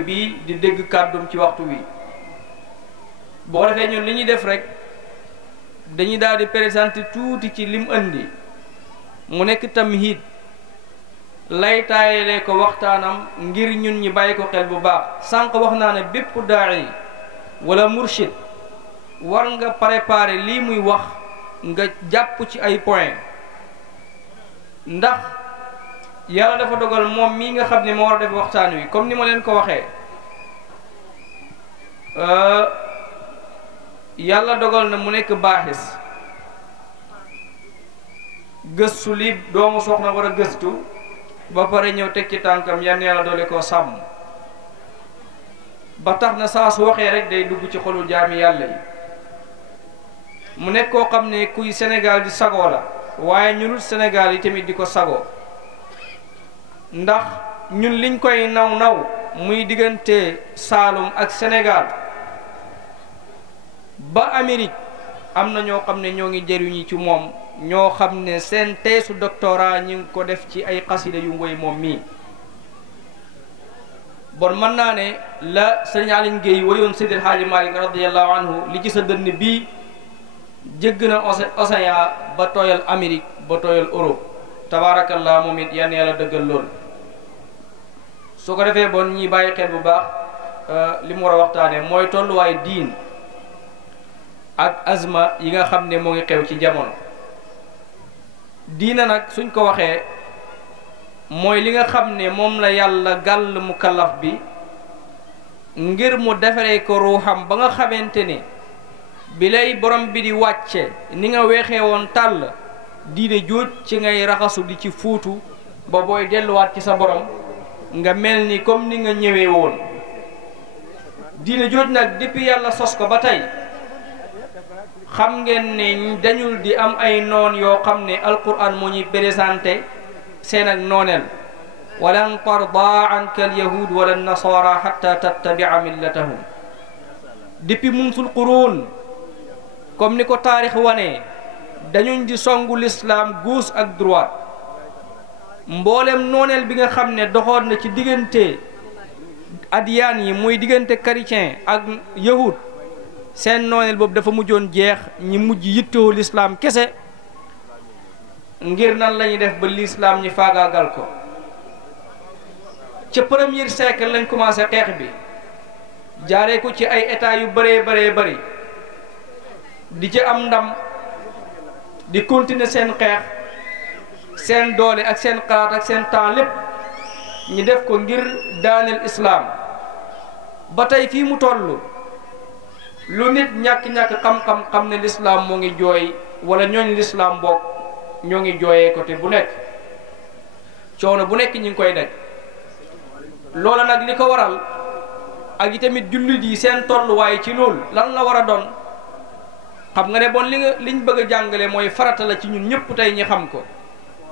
bi di dégg kàddum ci waxtu wi boo defee ñun li ñuy def rek dañuy daal di présenter tuuti ci lim andi mu nekk tamhid lay taayalee ko waxtaanam ngir ñun ñi bàyyi ko xel bu baax. sànq wax naa ne bépp daa'i wala murshid war nga préparer lii muy wax nga jàpp ci ay point ndax yàlla dafa dogal moom mii nga xam ne moo war a def waxtaan wi comme ni ma leen ko waxee yàlla dogal na mu nekk baaxis gëstu li doomu soxna war a gëstu ba pare ñëw teg ci tànkam yan yàlla doole koo sàmm ba tax na saa su waxee rek day dugg ci xolu jaami yàlla yi mu nekk koo xam ne kuy Sénégal di sagoo la waaye ñunul Sénégal yi tamit di ko sagoo ndax ñun liñ koy naw muy diggante Saalum ak Sénégal ba Amérique am na ñoo xam ne ñoo ngi jëriñu ci moom ñoo xam ne seen teesu doctorat ñu ngi ko def ci ay xasida yu ngoy moom mii bon mën naa ne la sëriñ Aline Gueye wayoon Seydil Hadji Malick radiyallahu anhu li ci sa dënn bii jégg na océan ba tooyal Amérique ba tooyal Europe tabaarakallah moom it yan yàlla dëggal lool su ko defee bon ñi bàyyi xel bu baax li mu war a waxtaane mooy tolluwaay diin ak azma yi nga xam ne moo ngi xew ci jamono diina nag suñ ko waxee mooy li nga xam ne moom la yàlla gàll mukallaf bi ngir mu defaree ko ruuxam ba nga xamante ne bi lay borom bi di wàcce ni nga weexee woon tàll diine jóoj ci ngay raxasu di ci fuutu ba booy delluwaat ci sa borom nga mel ni comme ni nga ñëwee woon diine jóoj nag depuis yàlla sos ko ba tey xam ngeen ne dañul di am ay noon yoo xam ne alquran moo ñuy présenté seen ak nooneel walan tarda anka alyahud wala nasara hatta tattabia millatahum depuis munsul quruun comme ni ko taarix wane dañuñ di songu l'islam gauche ak droite mboolem nooneel bi nga xam ne doxoon na ci diggante adiyaan yi muy diggante chrétien ak yahud seen nooneel boobu dafa mujjoon jeex ñi mujj yittoo l'islam kese ngir nan lañuy def ba l'islam ñi faagaagal ko ca premier siècle lañ commencé xeex bi jaaree ko ci ay états yu bëree bëri di ci am ndam di continuer seen xeex seen doole ak seen xalaat ak seen temps lépp ñi def ko ngir daaneel islam ba tey fii mu toll lu nit ñàkk-ñàkk xam-xam xam ne l'islam moo ngi jooy wala ñooñ l'islam bokk ñoo ngi jooyee côté bu nekk coono bu nekk ñi ngi koy daj loola nag li ko waral ak itamit jullit yi seen tolluwaay ci loolu lan la war a doon xam nga ne bon liñ bëgg a jàngale mooy farata la ci ñun ñëpp tey ñi xam ko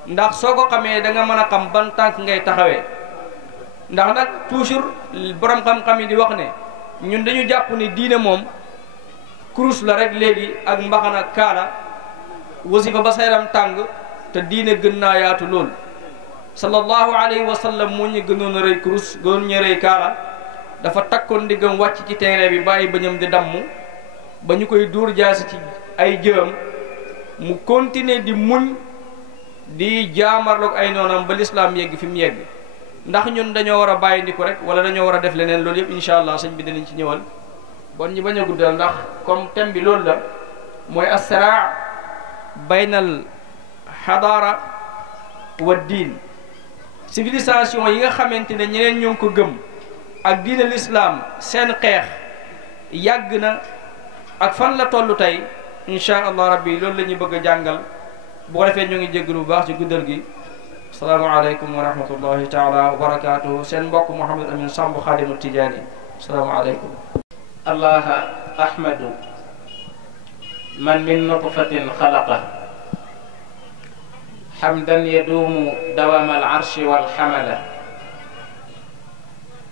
ndax soo ko xamee da nga mën a xam ban tànk ngay taxawee ndax nag toujours borom xam-xam yi di wax ne ñun dañu jàpp ne diine moom kurus la rek léegi ak mbaxana kaala wasifa ba sayram tàng te diine gën naa yaatu lool sallallahu alayhi wa sallam moo ñu gënoon a rëy kurus gënoon ñu rëy kaala dafa takkoon ndiggam wàcc ci terrain bi bàyyi bañam di damm ba ñu koy dóor jaasi ci ay jëm mu continuer di muñ di jaamarloog ay noonam ba l'islam yegg fi mu yegg ndax ñun dañoo war a bàyyi ndiku rek wala dañoo war a def leneen loolu yëpp incha allah sëñ bi danañ ci ñëwal bon ñi bañ a guddal ndax comme thème bi loolu la mooy as-siraa baynal xadaara wa diin civilisation yi nga xamante ne ñeneen ñoo ngi ko gëm ak diine l'islam seen xeex yàgg na ak fan la toll tey incha allah rabbi loolu la ñuy bëgg a jàngal bu ko defee ñoo ngi jéggalu bu baax ci guddal gi asalaamaaleykum wa rahmatullahi taala wa barakatuhu seen mbokk Mouhamed Amin Samb Xaadimu Tijaani asalaamaaleykum allah ahmadu man min nutfatin xalaqa hamdan yaduumu dawama al-arshi wal hamala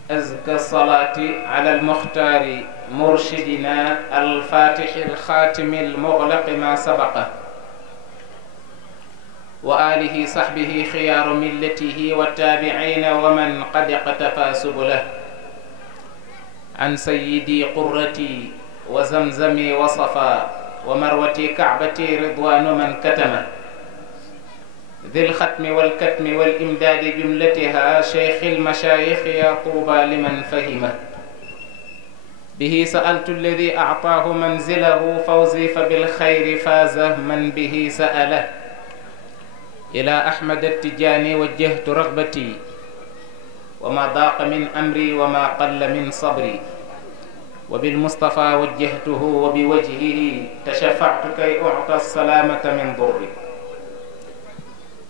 azka salaati ala al-muxtaari murshidina al-faatixi al-xaatimi al-muxlaqi ma sabaqa wa alihi sahbihi xiyaaru millatihi wa taabiciina wa man qad iqtafa subulah عن سيدي قرتي وزمزمي وصفا ومروتي كعبتي رضوان من كتم ذي الختم والكتم والإمداد جملتها شيخ المشايخ يا طوبى لمن فهمه به سألت الذي أعطاه منزله فوزي فبالخير فاز من به سأله إلى أحمد التجاني وجهت رغبتي وما ضاق من أمري وما قل من صبري وبالمصطفى وجهته وبوجهه تشفعت كي أعطى السلامة من ضري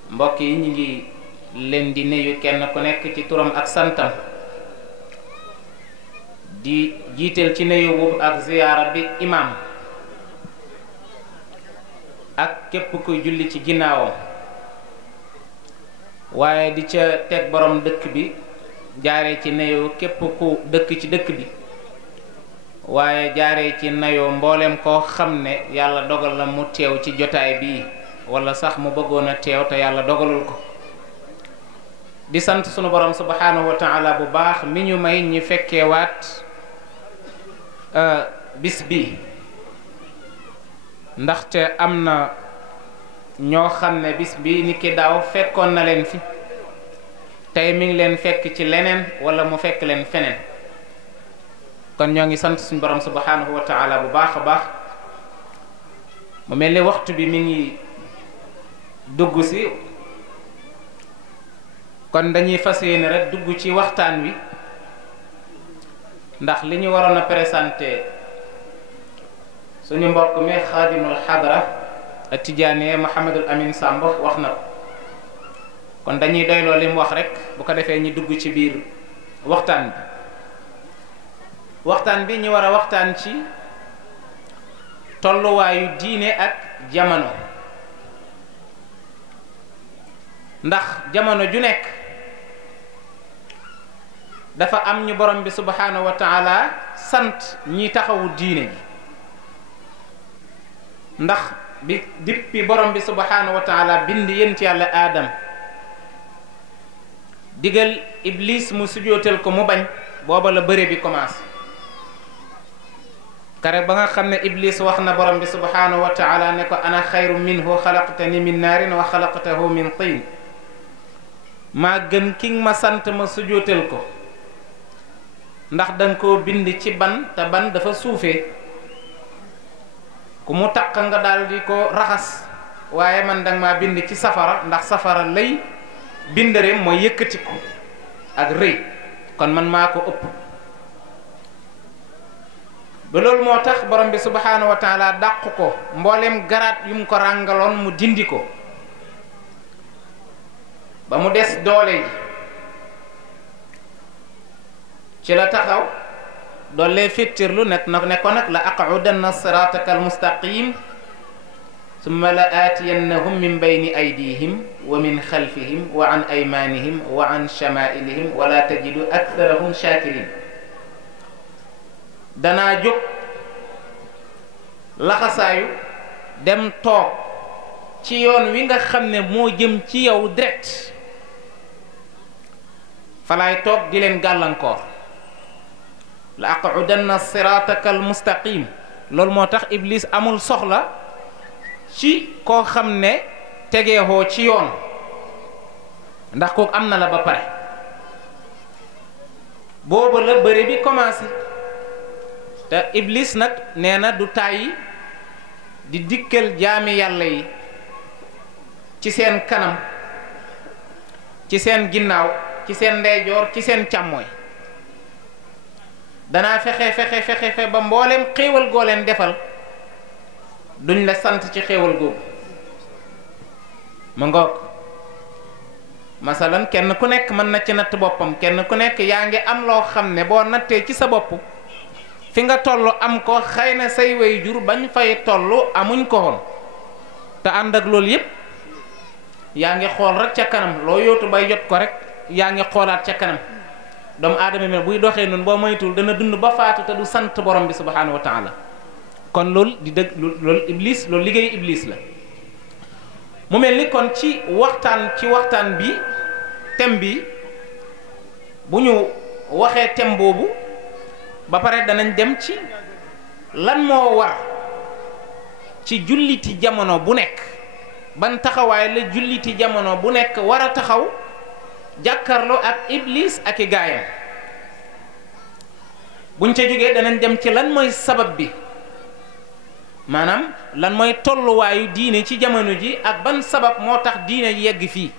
mbokk yi ñu ngi leen di nuyu kenn ku nekk ci turam ak santam di jiital ci nuyu boobu ak ziyaara bi imam ak képp kuy julli ci ginnaawam waaye di ca teg borom dëkk bi jaaree ci nuyu képp ku dëkk ci dëkk bi waaye jaaree ci nuyu mboolem koo xam ne yàlla dogal na mu teew ci jotaay bii wala sax mu bëggoon a teew te yàlla dogalul ko di sant sunu borom subhanahu wa taala bu baax mi ñu may ñi fekkeewaat bis bi ndaxte am na ñoo xam ne bis bi ni ki daaw fekkoon na leen fi tey mi ngi leen fekk ci leneen wala mu fekk leen feneen kon ñoo ngi sant suñu borom subhanahu wa taala bu baax a baax mu mel ni waxtu bi mi ngi dugg si kon dañuy fas yéene rek dugg ci waxtaan wi ndax li ñu waroon a présenté suñu mbokk mi xaadimul xadra ak tijaane Mouhamadul Amin Samb wax na ko kon dañuy doyloo li mu wax rek bu ko defee ñu dugg ci biir waxtaan bi ñu war a waxtaan ci tolluwaayu diine ak jamono ndax jamono ju nekk dafa am ñu borom bi subhanahu wa taala sant ñi taxawu diine ji ndax bi dippi borom bi subhanahu wa taala bind yéen ci yàlla aadam digal iblis mu sujootal ko mu bañ booba la bëre bi commencé kare ba nga xam ne iblis wax na borom bi subhanahu wa taala ne ko ana xayru minhu xalaqtani min naarin wa xalaqtahu min tiin maa gën ki nga ma sant ma sujootal ko ndax danga koo bind ci ban te ban dafa suufee ku mu taq nga daal di ko raxas waaye man danga maa bind ci safara ndax safara lay bindareem mooy yëkkati ko ak rëy kon man maa ko ëpp ba loolu moo tax borom bi subhanahu wa taala dàq ko mboolem garaat yu mu ko ràngaloon mu dindi ko ba mu des doole yi ci la taxaw doole fittirlu ne ko nag la aqudanna siraataka almustaqim summa la aatiyannahum min bayni aydihim wa min xalfihim wa an aymanihim wa an shamailihim wala tajidu aktharahum shakirin danaa jóg laxasaayu dem toog ci yoon wi nga xam ne moo jëm ci yow direct falaay toog di leen gàllankoor la aqudanna siraataka almustaqim loolu moo tax iblis amul soxla ci koo xam ne tegeexoo ci yoon ndax kooku am na la ba pare booba la bëri bi commencé te iblis nag nee na du tàyyi di dikkal jaami yàlla yi ci seen kanam ci seen ginnaaw ci seen ndeyjoor ci seen càmmooy danaa fexe ba mboolem xéewal goo leen defal duñ la sant ci xéewal googu ma ngoog masalan kenn ku nekk mën na ci natt boppam kenn ku nekk yaa ngi am loo xam ne boo nattee ci sa bopp fi nga toll am ko xëy na say waajur bañ fay toll amuñ ko woon te ànd ak loolu yépp yaa ngi xool rek ca kanam loo yóotu bay jot ko rek yaa ngi xoolaat ca kanam doomu aadama mi buy doxee noonu boo moytuwul dana dund ba faatu te du sant borom bi subhanahu wa taala kon loolu di dëgg loolu iblis loolu liggéeyu iblis la mu mel ni kon ci waxtaan bi thème bi bu ñu waxee thème boobu ba pare danañ dem ci lan moo war ci julliti jamono bu nekk, ban taxawaay la julliti jamono bu nekk war a taxaw jàkkarloo ak iblis ak i gaayam. buñ ca jógee danañ dem ci lan mooy sabab bi, maanaam lan mooy tolluwaayu diine ci jamono ji ak ban sabab moo tax diine yegg fii.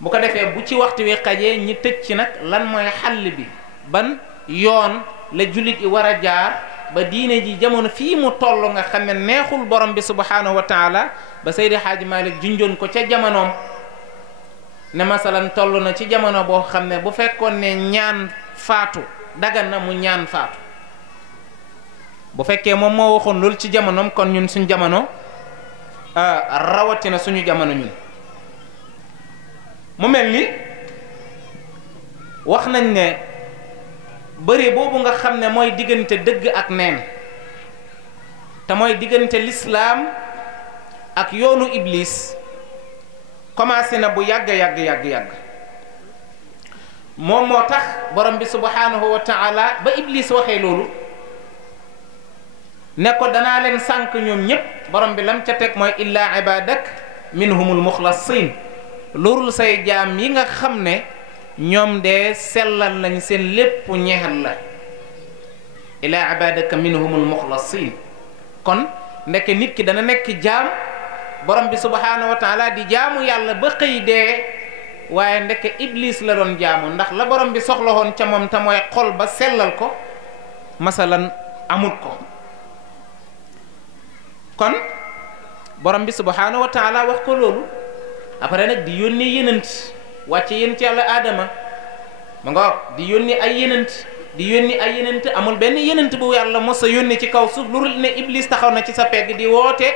bu ko defee bu ci waxtu wi xajee ñi tëj ci nag lan mooy xàll bi, ban yoon la jullit yi war a jaar ba diine ji jamono fii mu toll nga xam ne neexul borom bi subhanahu wa taala, ba Seydi Hadji Malick junjoon ko ca jamonoom ne masalan toll na ci jamono boo xam ne bu fekkoon ne ñaan faatu dagan na mu ñaan faatu. bu fekkee moom moo waxoon loolu ci jamonoom, kon ñun suñ jamono rawatina suñu jamono ñun. mu mel ni wax nañ ne bëre boobu nga xam ne mooy diggante dëgg ak neen, te mooy diggante lislaam ak yoonu iblis, commencé na bu yàgg. moom moo tax borom bi subhanahu wa taala ba iblis waxee loolu ne ko danaa leen sànk ñoom ñépp, borom bi lam ca teg mooy illaa ibadak minhumul muxlasin, loolu say jaam yi nga xam ne ñoom de sellal nañ seen lépp ñeexal la. illaa ibadaka minhumul muxlasin. kon ndeke nit ki dana nekk jaam borom bi subhanahu wa taala di jaamu yàlla ba xëy dee, waaye ndeke iblis la doon jaamu, ndax la borom bi soxla woon ca moom te mooy xol ba sellal ko masalan amut ko. kon borom bi subhanahu wa taala wax ko loolu, après nag di yónni yenent, wàcce yéen ci yàlla aadama ma nga di yónni ay yenent, amul benn yenent bu yàlla mos a yónni ci kaw suuf lu dul ne iblis taxaw na ci sa pegg di woote,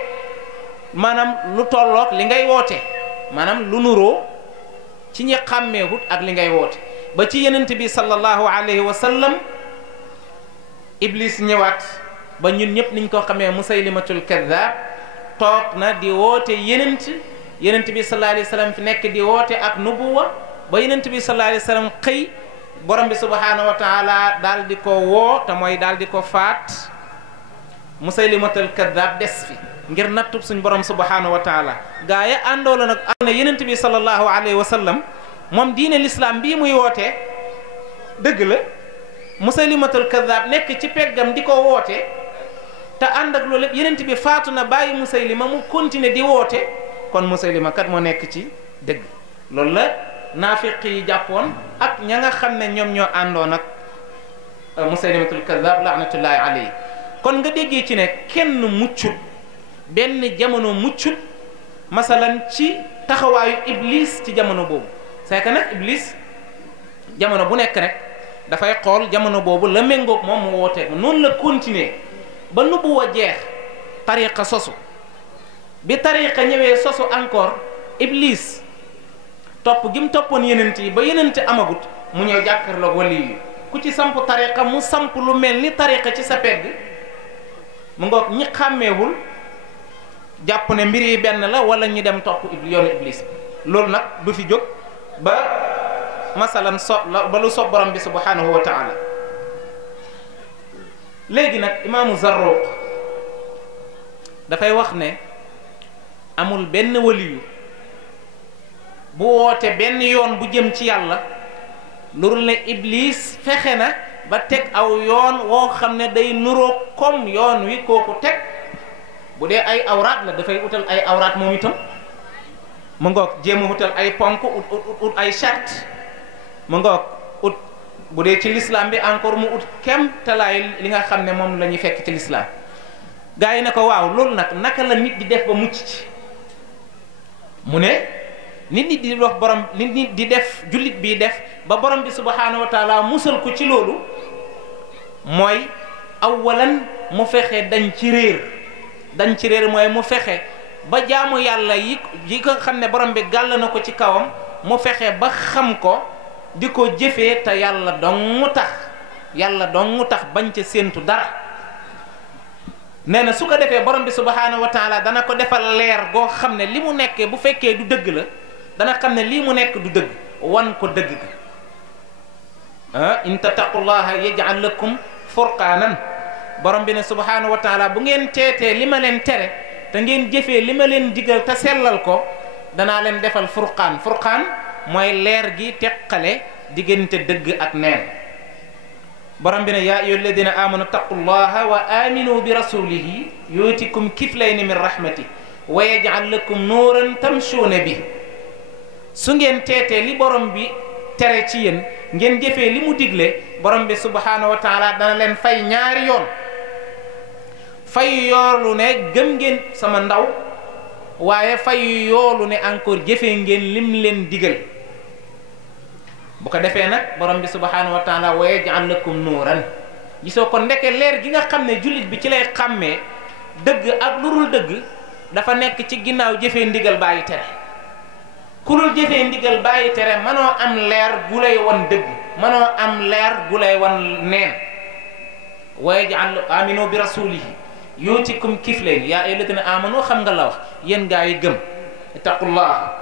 maanaam lu tolloog li ngay woote, maanaam lu nuroo ci ñi xàmmeewut ak li ngay woote. ba ci yenent bi sallallahu alayhi wa sallam iblis ñëwaat ba ñun ñëpp niñ ko xamee musaylimatul kaddaab toog na di woote yenent bi sallallahu alayhi wa sallam fi nekk di woote ak nubuwa, ba yenent bi sallallahu alayhi wa sallam xëy borom bi subhanahu wa taala daal di ko woo te mooy daal di ko faat, musaylimatul kaddaab des fi ngir nattub suñ borom subhanahu wa taala. gaa ya àndoola nag am na yenent bi sallallahu alayhi wa sallam moom diine l'islam bii muy wootee dëgg la, musaylimatul kaddaab nekk ci peggam di ko woote, te ànd ak loolu lépp yenent bi faatu na bàyyi musaylima mu continuer di woote, kon musaylima kat moo nekk ci dëgg. loolu la naafiq yi jàppoon ak ña nga xam ne ñoom ñoo àndoon ak musaylimatul kaddaab laanatullahi alayhi. kon nga déggee ci ne kenn muccut, benn jamono muccut masalan ci taxawaayu iblis ci jamono boobu. c'est que nag iblis jamono bu nekk rek dafay xool jamono boobu la méngoog moom mu wootee ko, noonu la continuer ba nubuwa jeex, tariqa sosu. bi tariqa ñëwee sosu encore, iblis topp gi mu toppoon yenent yi ba yenent amagut, mu ñëw jàkkaarloog wali yi ku ci samp tariqa mu samp lu mel ni tariqa ci sa pegg, mu ngoog ñi xàmmeewul jàpp ne mbir yi benn la, wala ñu dem topp yoonu iblis. loolu nag du fi jóg ba masalan ba lu sob borom bi subhanahu wa taala. léegi nag imaamu Zarruq dafay wax ne amul benn waliyu bu woote benn yoon bu jëm ci yàlla lurul ne iblis fexe na ba teg aw yoon woo xam ne day nuroo comme yoon wi kooku teg. bu dee ay awraat la dafay utal ay awraat moom itam, mu ngoog jéem a utal ay ponk ut ay charte, mu ngoog ut bu dee ci l'islam bi encore mu ut kem talaay li nga xam ne moom la ñuy fekk ci l'islam. gaa yi ne ko waaw loolu nag naka la nit di def ba mucc ci? mu ne nit di wax borom nit di def jullit bi def ba borom bi subhanahu wa taala musal ko ci loolu mooy awalan mu fexe dañ ci réer mooy mu fexe ba jaamu yàlla yi ko xam ne borom bi gàll na ko ci kawam mu fexe ba xam ko di ko jëfee te yàlla dong tax bañ ca séentu dara. nee na su ko defee borom bi subhanahu wa taala dana ko defal leer goo xam ne li mu nekkee bu fekkee du dëgg la dana xam ne lii mu nekk du dëgg, wan ko dëgg ga. in tattaqullaha yaj'al lakum furqaanan borom bi ne subhaanahu wa taala bu ngeen teetee li ma leen tere te ngeen jëfee li ma leen digal te sellal ko danaa leen defal furqaan mooy leer gi teqale diggante dëgg ak neen borom bi ne yaa ayyuha alladina amanu taqullaha wa aminu bi rasulihi yuutikum kiflayni min rahmati wa yaj'al lakum nuuran tamshuuna bi su ngeen teetee li borom bi tere ci yéen ngeen jëfee li mu digle borom bi subhaanahu wa taala dana leen fay ñaari yoon fay yoolu ne gëm ngeen sama ndaw waaye fay yoolu ne encore jëfee ngeen lim leen digal bu ko defee nag borom bi subhaanahu wa taala wa yaj'al lakum nuuran gisoo ko ndeke leer gi nga xam ne jullit bi ci lay xàmmee dëgg ak lu dul dëgg dafa nekk ci ginnaaw jëfee ndigal bàyyi tere ku dul jëfee ndigal bàyyi tere mënoo am leer gu lay wan dëgg mënoo am leer gu lay wan neen wa yaj'al aminu bi rasulihi yuutikum kiflayn yaa ayyuhalladhina amanu xam nga la wax yéen gaa yi gëm ittaqullah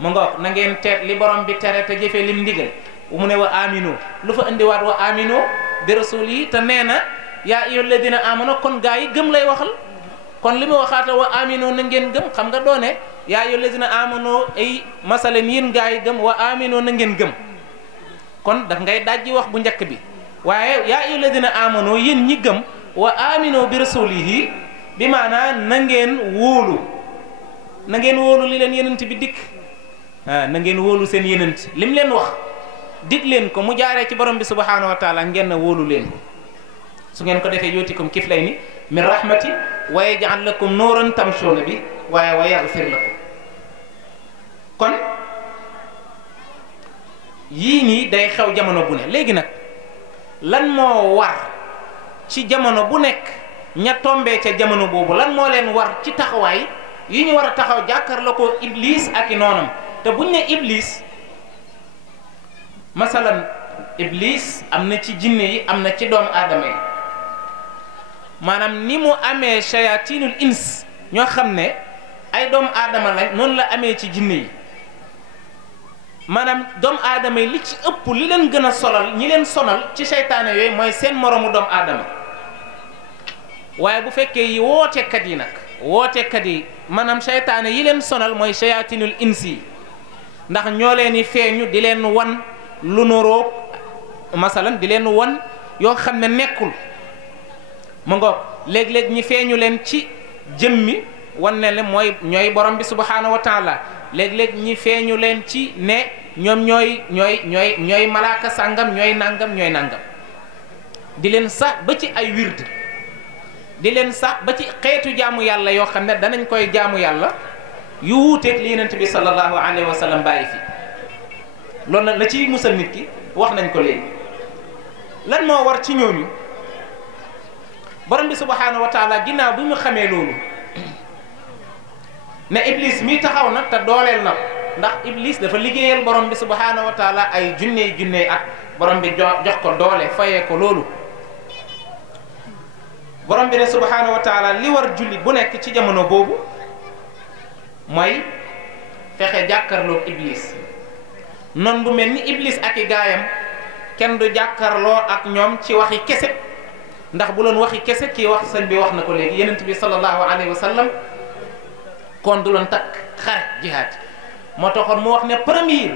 mu ngoog na ngeen teet li borom bi tere te jëfee lim ndigal mu ne wa aminu lu fa indiwaat wa aminu bi rasulihi te nee na yaa ayyuhalladhina amanu kon gaa yi gëm lay waxal kon li mu waxaata wa aminu na ngeen gëm xam nga doone yaa ayyuhalladhina amanu ay masalan yéen gaa yi gëm wa aminu na ngeen gëm kon daf ngay dajji wax bu njëkk bi waaye yaa ayyuhalladhina amanu yéen ñi gëm wa aminu bi rasulihi bi maanaa na ngeen wóolu li leen yenent bi dikk na ngeen wóolu seen yenent lim leen wax dig leen ko mu jaaree ci borom bi subhanahu wa taala ngeen na wóolu leen ko su ngeen ko defee yuutikum kiflayni min rahmati wa yaj'al lakum nuuran tamshuuna bi waaye wa yaghfir lakum kon yii nii day xew jamono bu ne léegi nag lan moo war ci jamono bu nekk ña tombee ca jamono boobu lan moo leen war ci taxawaay yi ñu war a taxaw jàkkaarloo ko iblis ak i noonam te buñ ne iblis masalan iblis am na ci jinne yi am na ci doomu aadama yi maanaam ni mu amee shayatinul ins ñoo xam ne ay doomu aadama lañ noonu la amee ci jinne yi maanaam doomu aadama yi li ci ëpp li leen gën a solal ñi leen sonal ci seytaane yooyu mooy seen moroomu doomu aadama waaye bu fekkee yi wootekat yi nag wootekat yi maanaam seytaane yi leen sonal mooy shayatinul ins yi ndax ñoo leen di feeñu di leen wan lu noroog masalan di leen wan yoo xam ne nekkul mu ngoog léeg-léeg ñi feeñu leen ci jëmmi wan ne le mooy ñooy borom bi subhanahu wa taala léeg-léeg ñi feeñu leen ci ne ñoom ñooy malaaka sàngam ñooy nangam di leen sax ba ci ay wird di leen sax ba ci xeetu jaamu yàlla yoo xam ne danañ koy jaamu yàlla yu wuuteeg li yonent bi sallallahu alayhi wa sallam bàyyi fi loolu nag la ci musal nit ki wax nañ ko léegi lan moo war ci ñooñu borom bi subhanahu wa taala ginnaaw bi mu xamee loolu ne iblis mi taxaw na te dooleel na ko ndax iblis dafa liggéeyal borom bi subhanahu wa taala ay junney at borom bi jox ko doole fayee ko loolu borom bi ne subhanahu wa taala li war jullit bu nekk ci jamono boobu mooy fexe jàkkarloog iblis noonu bu mel ni iblis ak i gaayam kenn du jàkkarloo ak ñoom ci waxi kese ndax bu loon waxi kese kii wax sëñ bi wax na ko léegi yenent bi sallallahu alayhi wa sallam kon du loon takk xare jihaad moo taxoon mu wax ne premier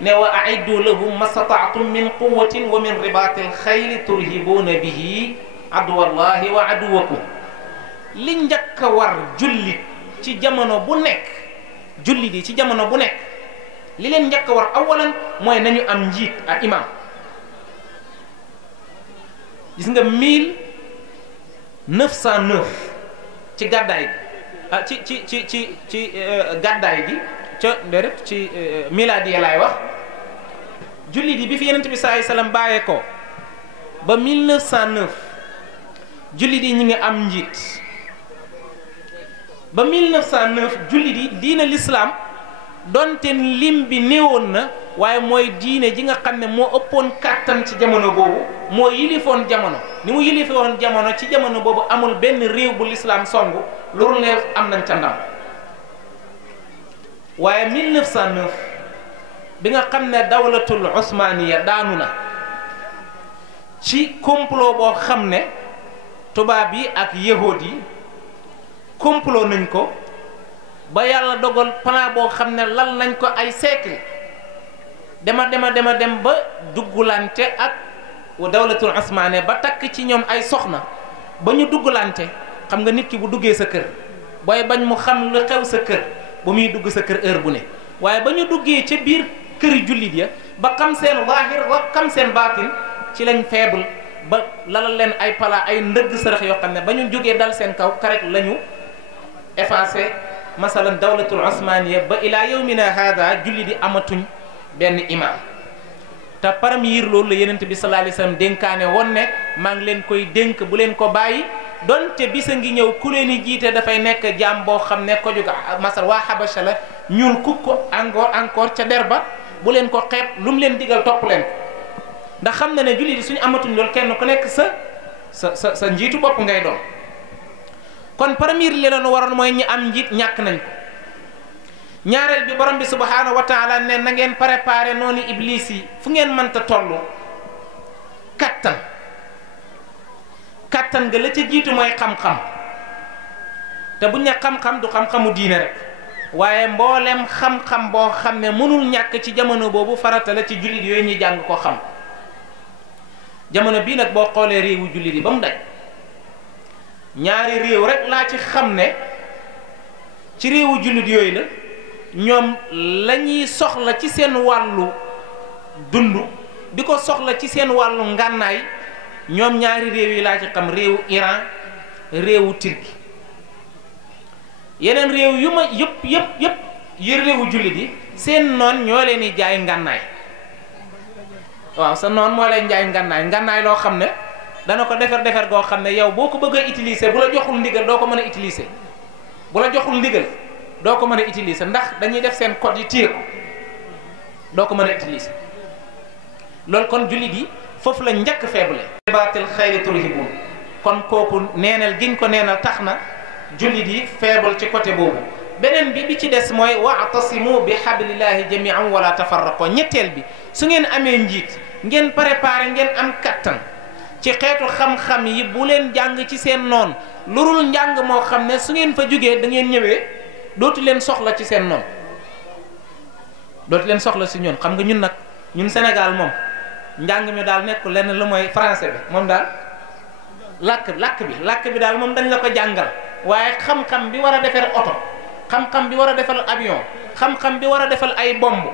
ne wa a'iddu lahum mastata'tum min quwwatin wa min ribatil xayli turhibuuna bihi aduwallahi wa aduwakum li njëkk a war jullit ci jamono bu nekk jullit yi ci jamono bu nekk li leen njëkk a war awalan mooy nañu am njiit ak imam gis nga 1909 ci gàddaay gi ci gàddaay gi ca déret ci miladi laay wax jullit yi bi fi yenent bi sallallahu alayhi wasallam bàyyee ko ba 1909 jullit yi ñi ngi am njiit ba 1909 jullit yi diina l'islam donte lim bi néewoon na waaye mooy diine ji nga xam ne moo ëppoon kàttan ci jamono boobu moo yilifoon jamono ni mu yilifoon jamono ci jamono boobu amul benn réew bu l'islam songu loolu ne am nañ ca ndam waaye 1909 bi nga xam ne dawlatul osmaniya daanu na ci complot boo xam ne tubaab yi ak yahood yi complot nañ ko ba yàlla dogal plan boo xam ne lal nañ ko ay siècle dem ba duggulante ak dawlatul osmane ba takk ci ñoom ay soxna ba ñu duggulante. xam nga nit ki bu duggee sa kër booy bañ mu xam lu xew sa kër bu muy dugg sa kër heure bu ne waaye ba ñu duggee ca biir këri jullit ya ba xam seen zaahir wa xam seen baatin ci lañ faible ba lalal leen ay pala ay ndëgg sërëx yoo xam ne ba ñu jógee dal seen kaw karek la ñu effacé masalan dawlatul osmaniya ba ilaa yawmina hada jullit yi amatuñ benn imam te premier loolu la yenent bi sallallahu alayhi wasallam dénkaane woon ne maa ngi leen koy dénk bu leen ko bàyyi donte bisa ngi ñëw ku leen di jiite dafay nekk jaam boo xam ne ko jóg masal waa Habasha la ñuul kuk ko encore ca der ba bu leen ko xeeb lu mu leen digal topp leen ko ndax xam na ne jullit yi suñu amatuñ loolu kenn ku nekk sa njiitu bopp ngay doon. kon premier li leen waroon mooy ñi am njiit ñàkk nañ ko ñaareel bi borom bi subhanahu wa taala ne na ngeen préparé noonu iblis yi fu ngeen mënta toll kattan ga la ca jiitu mooy xam-xam te buñ ne xam-xam du xam-xamu diine rek waaye mboolem xam-xam boo xam ne mënul ñàkk ci jamono boobu farata la ci jullit yooyu ñuy jàng ko xam jamono bii nag boo xoolee réewu jullit yi ba mu daj ñaari réew rek laa ci xam ne ci réewu jullit yooyu la ñoom la ñuy soxla ci seen wàllu dund di ko soxla ci seen wàllu ngànnaay ñoom ñaari réew yi laa ci xam réewu Iran réewu Turquie yeneen réew yu ma yëpp yi réewu jullit yi seen noon ñoo leen di jaay ngànnaay waaw sa noon moo leen jaay ngànnaay loo xam ne dana ko defar goo xam ne yow boo ko bëgg a utiliser bu la joxul ndigal doo ko mën a utiliser bu la joxul ndigal doo ko mën a utiliser ndax dañuy def seen code yi téye ko doo ko mën a utiliser loolu kon jullit yi foofu la njëkk faible baatil xayri turhibun kon kooku neenal giñ ko neenal tax na jullit yi faible ci côté boobu beneen bi ci des mooy wa'tasimu bi hablillahi jami'an wala tafarraqu ñetteel bi su ngeen amee njiit ngeen préparé ngeen am kattan ci xeetu xam-xam yi bu leen jàng ci seen noon lurul njàng moo xam ne su ngeen fa jógee da ngeen ñëwee dootu leen soxla ci seen noon dootu leen soxla si ñun xam nga ñun nag ñun Sénégal moom njàng mi daal nekk lenn lu mooy français bi moom daal làkk bi daal moom dañ la ko jàngal waaye xam-xam bi war a defar oto xam-xam bi war a defal avion xam-xam bi war a defal ay bomb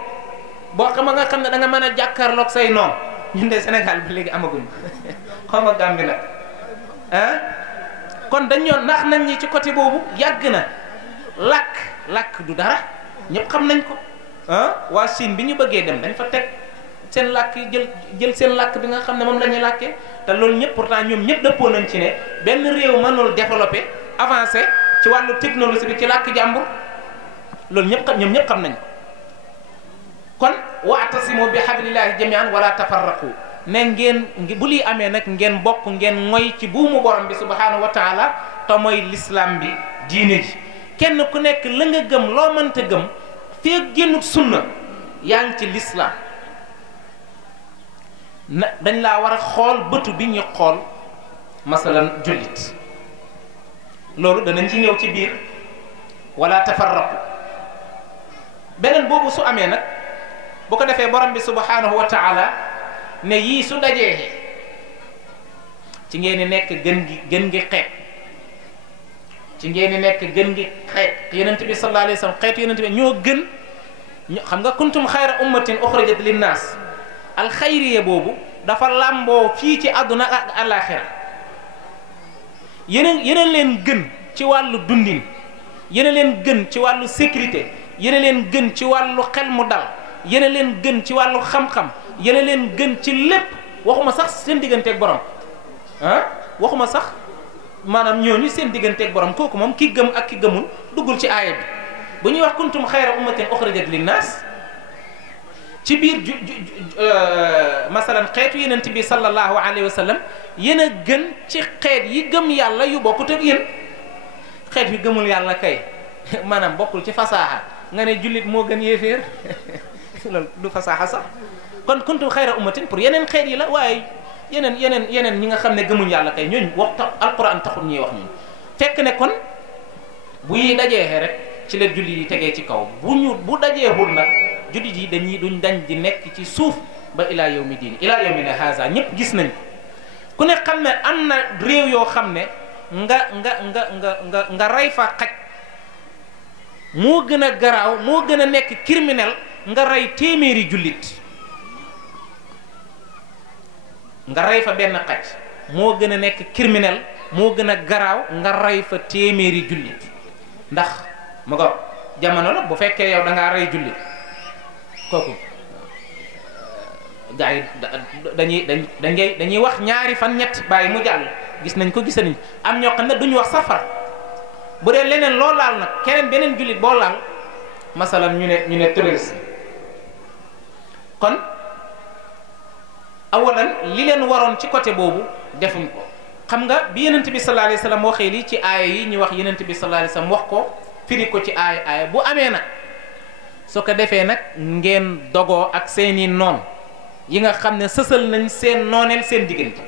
boo xam nga xam ne da nga mën a jàkkaarloog say noon ñun de Sénégal bi léegi amaguñ xaw ma Gàmbi nag kon dañoo nax nañ ñi ci côté boobu yàgg na làkk du dara ñëpp xam nañ ko waa Chine bi ñu bëggee dem dañ fa teg seen làkk yi jël seen làkk bi nga xam ne moom la ñuy làkkee te loolu ñëpp pourtant ñoom ñëpp dëppoo nañ ci ne benn réew mënul développé avancé ci wàllu technologie bi ci làkk jàmbur loolu ñoom ñëpp xam nañ ko kon wa'tasimu bi hablillahi jami'an wala tafarraqu ne ngeen bu lii amee nag ngeen bokk ngeen moy ci buumu borom bi subhanahu wa taala te mooy l'islam bi diine ji kenn ku nekk la nga gëm loo mënta gëm fee génnut sunna yaa ngi ci l'islam na dañ laa war a xool bëtu bi ñu xool masalan jullit loolu danañ ci ñëw ci biir wala tafarraqu beneen boobu su amee nag bu ko defee borom bi subhanahu wa taala ne yii su dajee ci ngeen di nekk gën gi xeet ci ngeen di nekk gën gi xeet yonent bi sallallahu alayhi wa sallam xeetu yonent bi ñoo gën xam nga kuntum xayra ummatin uxrijat linnaas alxayriya boobu dafa làmboo fii ci àdduna ak alaxira yeneen leen gën ci wàllu dundin yeneen leen gën ci wàllu sécurité yeneen leen gën ci wàllu xel mu dal yeneen leen gën ci wàllu xam-xam yeneen leen gën ci lépp waxuma sax seen digganteeg borom waxuma sax maanaam ñooñu seen digganteeg borom kooku moom ki gëm ak ki gëmul duggul ci aaya bi bu ñuy wax kuntum xayra ummatin uxrijat linnaas ci biir masalan xeetu yenent bi sallallahu alayhi wa sallam yéen a gën ci xeet yi gëm yàlla yu bokkut ak yéen xeet yu gëmul yàlla kay maanaam bokkul ci fasaaxa nga ne jullit moo gën yéeféer loolu du fasaaxa sax kon kuntum xayra ummatin pour yeneen xeet yi la waaye yeneen ñi nga xam ne gëmuñ yàlla kay ñooñu wax alquran taxul ñuy wax ñun fekk ne kon bu yi dajee rek ci la julli yi tegee ci kaw bu dajeexul nag jullit yi duñ dañ di nekk ci suuf ba ilaa yawmi diin ilaa yawmina haza ñëpp gis nañ ku ne xam ne am na réew yoo xam ne nga rey fa xaj moo gën a garaaw moo gën a nekk criminel nga rey téeméeri jullit nga rey fa benn xaj moo gën a nekk criminel moo gën a garaaw nga rey fa téeméeri jullit ndax mu ko jamono la bu fekkee yow da ngaa rey jullit kooku gars yi dañuy wax ñaari fan ñett bàyyi mu jàll gis nañ ko gisa nañ am ñoo xam ne duñu wax safar bu dee leneen loo laal nag keneen beneen jullit boo laal masalan ñu ne terroriste kon awalan li leen waroon ci côté boobu defuñ ko xam nga bi yenent bi sallallahu alayhi wasallam waxee lii ci aaya yi ñu wax yenent bi sallallahu alayhi wasallam wax ko firi ko ci aaya bu amee nag soo ko defee nag ngeen dogoo ak seeni noon yi nga xam ne sësal nañ seen nooneel seen diggante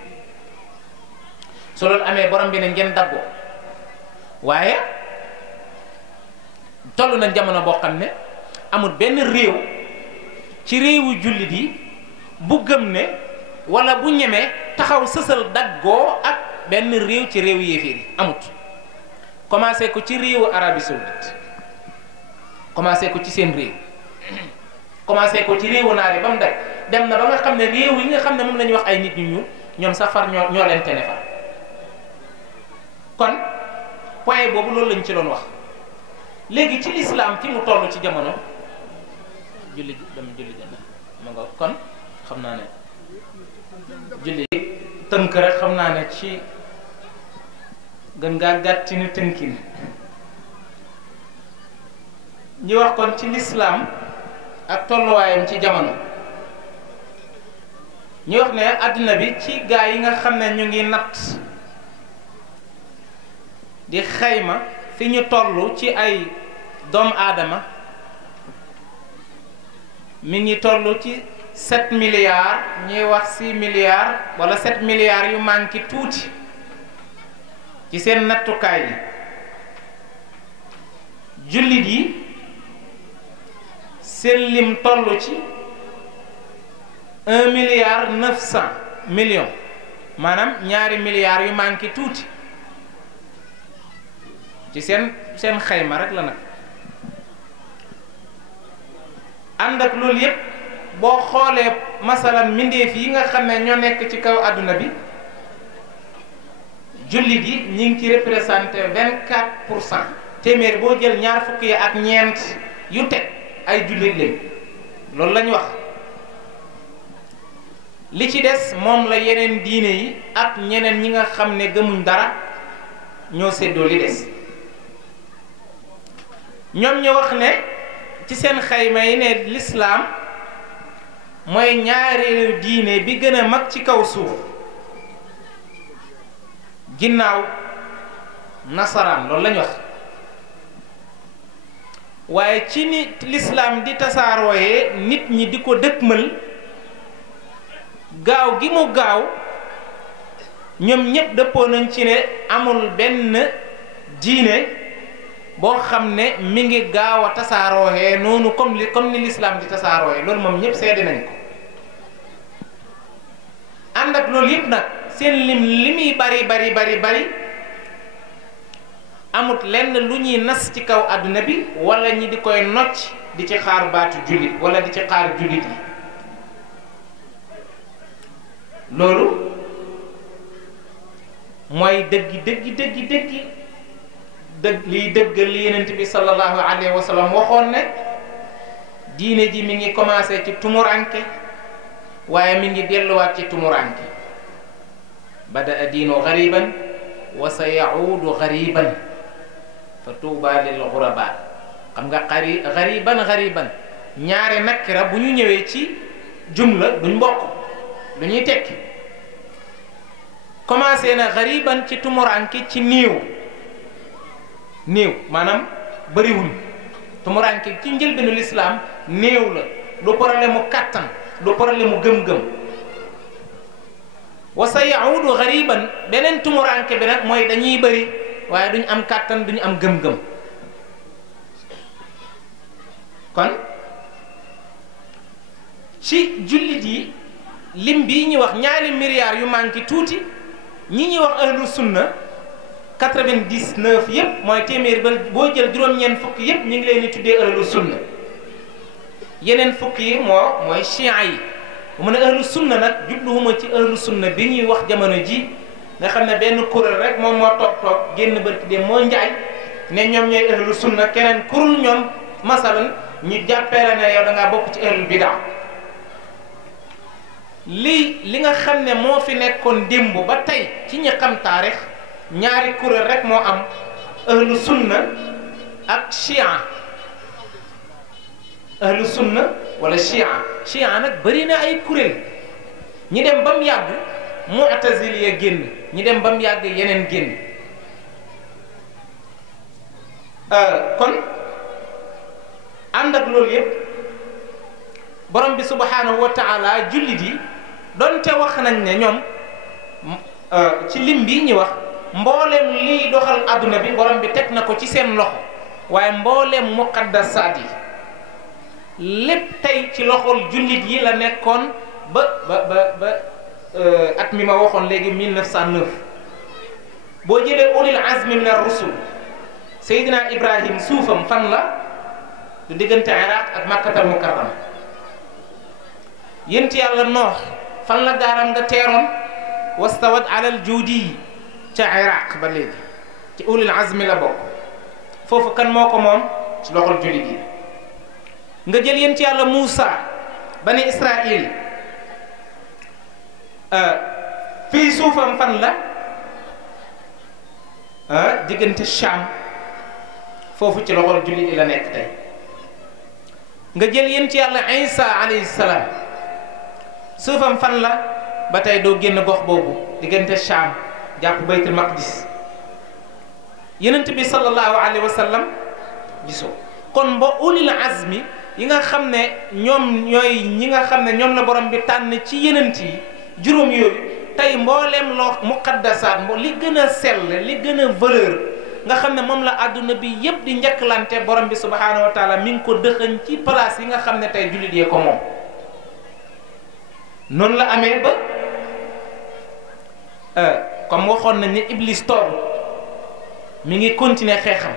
soo loolu amee borom bi ne ngeen daggoo waaye toll nañ jamono boo xam ne amul benn réew ci réewu jullit yi bu gëm ne wala bu ñemee taxaw sësal daggoo ak benn réew ci réewu yéeféer yi amut commencé ko ci réewu Arabie Saoudite commencé ko ci seen réew commencé ko ci réewu naar yi ba mu daj dem na ba nga xam ne réew yi nga xam ne moom la ñuy wax ay nit ñu ñuul ñoom sax far ñoo leen tene far kon point boobu loolu lañ ci doon wax léegi ci lislaam fi mu toll ci jamono julli jana ma nga kon xam naa ne julli tënk rek xam naa ne ci gën ngaa gàtti ni tënkin ñi wax kon ci lislaam ak tolluwaayam ci jamono ñu wax ne àddina bi ci gaa yi nga xam ne ñu ngi natt di xayma fi ñu toll ci ay doomu aadama mi ngi toll ci 7 milliards ñuy wax 6 milliards wala 7 milliards yu manqué tuuti ci seen nattukaay yi jullit yi seen lim toll ci 1 milliard 900 millions maanaam 2 milliards yu manqué tuuti ci seen xayma rek la nag ànd ak loolu yépp boo xoolee masalan mbindeef yi nga xam ne ñoo nekk ci kaw àdduna bi jullit yi ñi ngi ci représenté 24% téeméer boo jël ñaar fukk yi ak ñeent yu teg ay jullit lañ loolu lañ wax li ci des moom la yeneen diine yi ak ñeneen ñi nga xam ne gëmuñ dara ñoo séddoo li des ñoom ñu wax ne ci seen xayma yi ne lislaam mooy ñaareelu diine bi gën a mag ci kaw suuf ginnaaw nasaraan loolu lañ wax waaye ci ni lislaam di tasaarooyee nit ñi di ko dëkkmal gaaw gi mu gaaw ñoom ñépp dëppoo nañ ci ne amul benn diine boo xam ne mi ngi gaaw a tasaarooyee noonu comme ni lislaam di tasaarooyee loolu moom ñépp seede nañ ko ànd ak loolu yépp nag seen li muy bari amut lenn lu ñuy nas ci kaw àdduna bi wala ñi di koy nocc di ci xaar baatu jullit wala di ci xaar jullit yi loolu mooy dëgg liy dëggal li yenent bi sallallahu alayhi wa sallam waxoon ne diine ji mi ngi commencé ci tumuranke waaye mi ngi delluwaat ci tumuranke bada diinu gariban wa sa yaudu gariban fa tuuba lil ghuraba xam nga gariban ñaari nakira bu ñu ñëwee ci jumla duñ bokk du ñuy tekki commencé na gariban ci tumuranke ci néew maanaam bëriwuñ tumuranke ci njëlbeenu lislaam néew la du problème mu kàttan du problème mu gëm-gëm wa sa yaudu gariban beneen tumuranke bi nag mooy dañuy bëri waaye duñ am kàttan duñu am gëm-gëm. kon ci jullit yi lim bii ñuy wax ñaari milliards yu manqué tuuti ñi ñuy wax ahlu sunna 99 yëpp mooy téeméer ba boo jël juróom-ñeent fukk yëpp ñu ngi leen di tuddee ahlu sunna. yeneen fukk yi mooy chiites yi bu mu ne ahlu sunna nag jubluwuma ci ahlu sunna bi ñuy wax jamono ji nga xam ne benn kuréel rek moom moo toog génn barki de moo njaay ne ñoom ñooy ahlu sunna keneen kurul ñoom masalan ñu jàppee la ne yow da ngaa bokk ci ahlul bidaa. li nga xam ne moo fi nekkoon démb ba tey ci ñi xam taarix ñaari kuréel rek moo am ahlu sunna ak chia. ahlu sunna wala chia nag bëri na ay kuréel ñi dem ba mu yàgg mu'tazili ya génn ñi dem ba mu yàgg yeneen génn. kon ànd ak loolu yëpp borom bi subhanahu wa taala jullit yi donte wax nañ ne ñoom ci lim bi ñi wax mbooleem liy doxal adduna bi borom bi teg na ko ci seen loxo waaye mbooleem muqaddasaat yi lépp tey ci loxol jullit yi la nekkoon ba at mi ma waxoon léegi 1909 boo jëlee ulil azmi min ar-rusul Seydina Ibrahim suufam fan la du diggante Iraq ak Makkatal Mukarram yent yàlla Noox fan la gaaram nga teeroon wastawat alal juudi ca Iraq ba léegi ci ulil azmi la bokk foofu kan moo ko moom ci loxol jullit yi. nga jël yent yàlla Muusa bani Israil fii suufam fan la diggante Sham foofu ci loxol jullit yi la nekk tey. nga jël yent yàlla Isa alayhi salaam suufam fan la ba tey doo génn gox boobu diggante Sham jàpp baytul maqdis yenent bi sallallahu alayhi wa sallam gisoo kon ba ulil azmi yi nga xam ne ñoom ñooy ñi nga xam ne ñoom la borom bi tànn ci yenent yi juróom yooyu tey mbooleem loo muqaddasaat li gën a sell li gën a valeur nga xam ne moom la àdduna bi yépp di njëkkalante borom bi subhaanahu wa taala mi ngi ko dëxëñ ci place yi nga xam ne tey jullit yee ko moom. noonu la amee ba comme waxoon nañ ne Iblis toog mi ngi continuer xeexam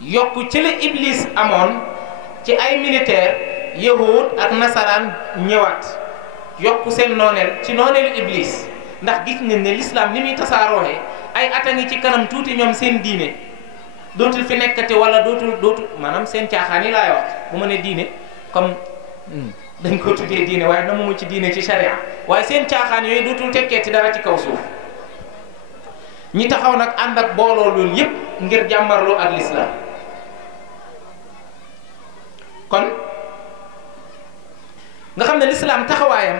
yokku ci la Iblis amoon ci ay militaire yahud ak nasaraan ñëwaat yokku seen nooneel ci nooneelu Iblis ndax gis nañ ne l'islam ni muy tasaarooxee ay at a ngi ci kanam tuuti ñoom seen diine dootul fi nekkati wala dootul maanaam seen caaxaan yi laay wax bu ma ne diine comme dañ ko tuddee diine waaye na mu ci diine ci sharia waaye seen caaxaan yooyu dootul tekkeeti dara ci kaw suuf ñi taxaw nag ànd ak booloo loolu yépp ngir jàmmarloo ak l'islam. kon nga xam ne l'islam taxawaayam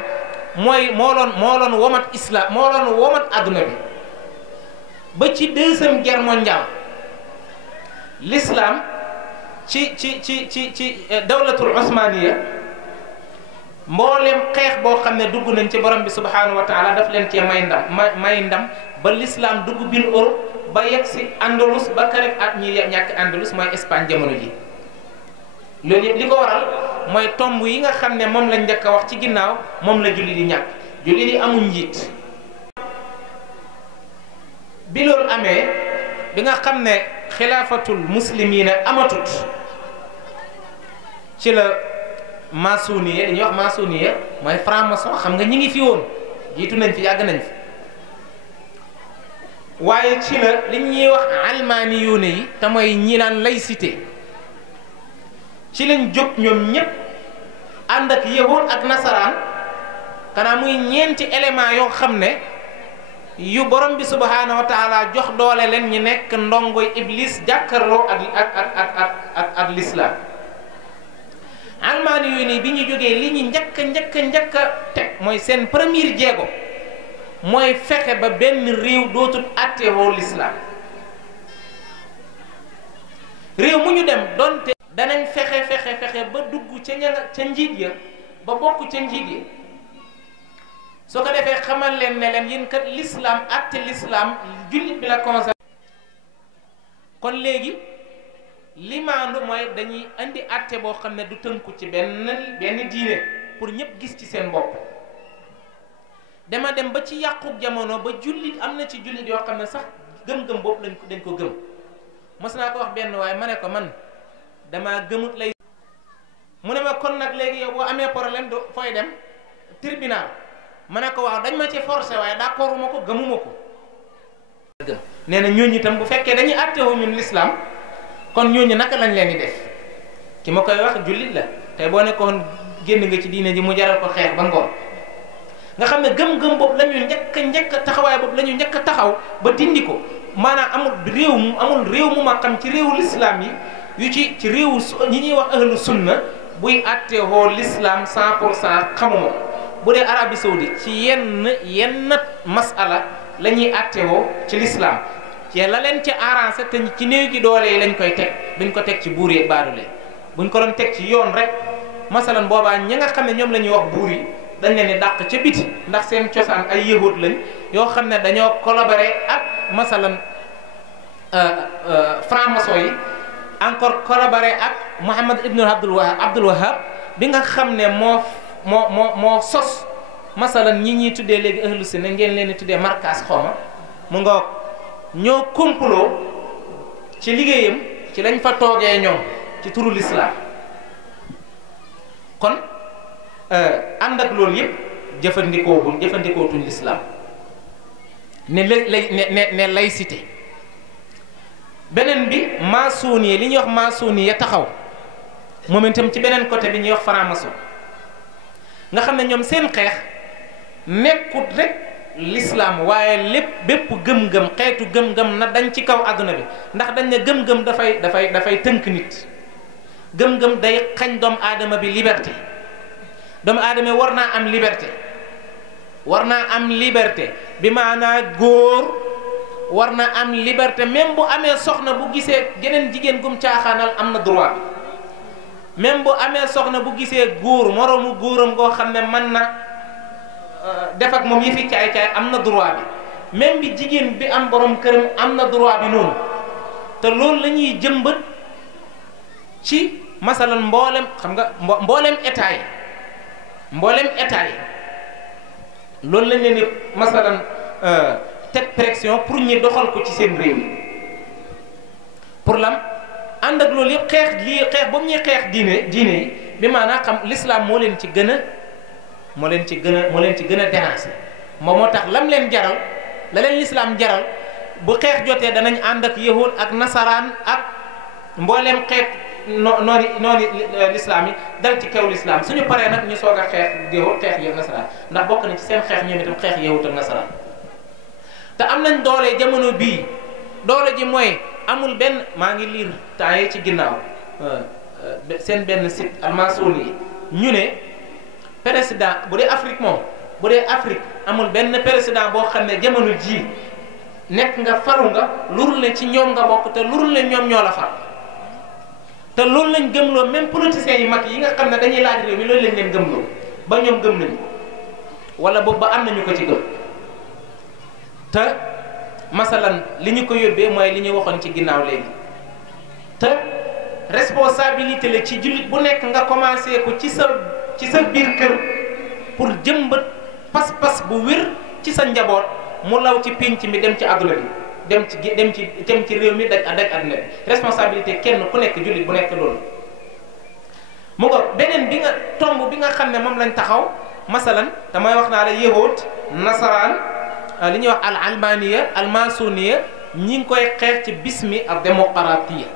mooy moo loon womat islam moo loon womat adduna bi ba ci deuxième guerre mondiale l'islam ci dawlatul osmaniya mbooleem xeex boo xam ne dugg nañ ci borom bi subhanahu wa taala daf leen cee may ndam ba l'islam dugg biir Europe ba yegg si Andalus ba karek at ñi ñàkk Andalus mooy Espagne jamono ji. loolu yëpp li ko waral mooy tomb yi nga xam ne moom lañ njëkk a wax ci ginnaaw moom la julli di ñàkk julli di amuñ njiit. bi loolu amee bi nga xam ne xilaafatul muslimiina amatut ci la maçonnier dañuy wax maçonnier mooy franc-maçon xam nga ñi ngi fi woon jiitu nañ fi yàgg nañ fi waaye ci la li ñuy wax almaani yuune yi te mooy ñi naan laïcité ci lañ jóg ñoom ñépp ànd ak yahud ak nasaraan kanaa muy ñeenti élément yoo xam ne yu borom bi subhaanahu wa taala jox doole leen ñi nekk ndongoy iblis jàkkarloo ak l'islam. almaani yu nii bi ñu jógee li ñu njëkk a teg mooy seen premier jéego mooy fexe ba benn réew dootul attewoo l'islam. réew mu ñu dem donte danañ fexe ba dugg ca njiit ya ba bokk ca njiit ya su ko defee xamal leen ne leen yéen kat l'islam atte l'islam jullit bi la concerné. kon léegi li maandu mooy dañuy indi atte boo xam ne du tënku ci benn diine pour ñëpp gis ci seen bopp. dama dem ba ci yàqu jamono ba jullit am na ci jullit yoo xam ne sax gëm-gëm boobu dañ ko gëm. mos naa ko wax benn waaye ma ne ko man damaa gëmut lay. mu ne ma kon nag léegi yow boo amee problème do fooy dem tribunal. ma ne ko waaw dañ ma ci forcé waaye d'accord ma ko gëmuma ko. nee na ñooñu itam bu fekkee dañuy àttewoo ñun l'islam kon ñooñu naka lañ leen di def ki ma koy wax jullit la tey boo nekkoon génn nga ci diine ji mu jaral ko xeex ba ngoon nga xam ne gëm-gëm boobu la ñu njëkk taxawaay boobu la ñu njëkk a taxaw ba dindi ko maanaam amul réew mu ma xam ci réewu l'islam yi yu ci réewu ñi ñuy wax ahlu sunna buy àttewoo l'islam 100% xamuma ko. bu dee Arabie Saoudite ci yenn masala la ñuy attewoo ci l'islam ci la leen ci arrangé te ci néew gi doole yi lañ koy teg duñ ko teg ci buur yi baadule buñ ko doon teg ci yoon rek masalan boobaa ñi nga xam ne ñoom la ñuy wax buur yi dañ leen di dàq ca biti ndax seen cosaan ay yahud lañ yoo xam ne dañoo collaborer ak masalan franc-maçon yi encore collaborer ak Muhammad ibn Abdul Wahhab bi nga xam ne moo sos masalan ñi ñuy tuddee léegi ahlu sunna ngeen leen di tuddee markaas xawma mu nga ñoo complot ci liggéeyam ci lañ fa toogee ñoom ci turu l'islam kon ànd ak loolu yëpp jëfandikootuñ l'islam ne laïcité beneen bi maçonnier li ñuy wax maçonnier taxaw moom itam ci beneen côté bi ñuy wax franc-maçon nga xam ne ñoom seen xeex nekkut rek l'islam waaye bépp gëm-gëm xeetu gëm-gëm na dañ ci kaw àdduna bi ndax dañ ne gëm-gëm dafay tënk nit gëm-gëm day xañ doomu aadama bi liberté doomu aadama war naa am liberté bi maanaa góor war na am liberté même bu amee soxna bu gisee geneen jigéen gum caaxaanal am na droit même bu amee soxna bu gisee góor moroomu góoram goo xam ne mën na def ak moom yëfi caay-caay am na droit bi même bi jigéen bi am borom këram am na droit bi noonu te loolu la ñuy jëmbat ci masalan mboolem xam nga mboolem état yi loolu lañ leen di masalan teg pression pour ñi doxal ko ci seen réew yi pour lam ànd ak loolu yëpp xeex ba mu ñuy xeex diine yi bi maanaam xam l'islam moo leen ci gën a déranger moo tax lam leen jaral la leen l'islam jaral bu xeex jotee danañ ànd ak yahud ak nasaraan ak mbooleem xeet noonu l'islam yi dal ci kaw l'islam suñu paree nag ñu soog a xeex yahud xeex yahud nasaraan ndax bokk na ci seen xeex ñoom itam xeex yahud ak nasaraan te am nañ doole jamono bii doole ji mooy amul benn maa ngi liir temps yi ci ginnaaw seen benn site almasoni yi ñu ne président bu dee Afrique amul benn président boo xam ne jamono ji nekk nga faru nga lurul ne ci ñoom nga bokk te lurul ne ñoom ñoo la far te loolu lañ gëmloo même politiciens yi mag yi nga xam ne dañuy laaj réew mi loolu lañ leen gëmloo ba ñoom gëm nañu wala boobu ba am nañu ko ci gëm te masalan li ñu ko yóbbee mooy li ñu waxoon ci ginnaaw léegi te responsabilité la ci jullit bu nekk nga commencé ko ci sa biir kër pour jëmbat pas-pas bu wér ci sa njaboot mu law ci pénc mi dem ci àdduna bi dem ci réew mi daj àdduna bi responsabilité kenn ku nekk jullit bu nekk loolu mu ngo beneen bi nga tomb bi nga xam ne moom lañ taxaw masalan damay wax naa la yahud nasaraan li ñuy wax al almaniya al masoniya ñi ngi koy xeex ci bismi ak démocratie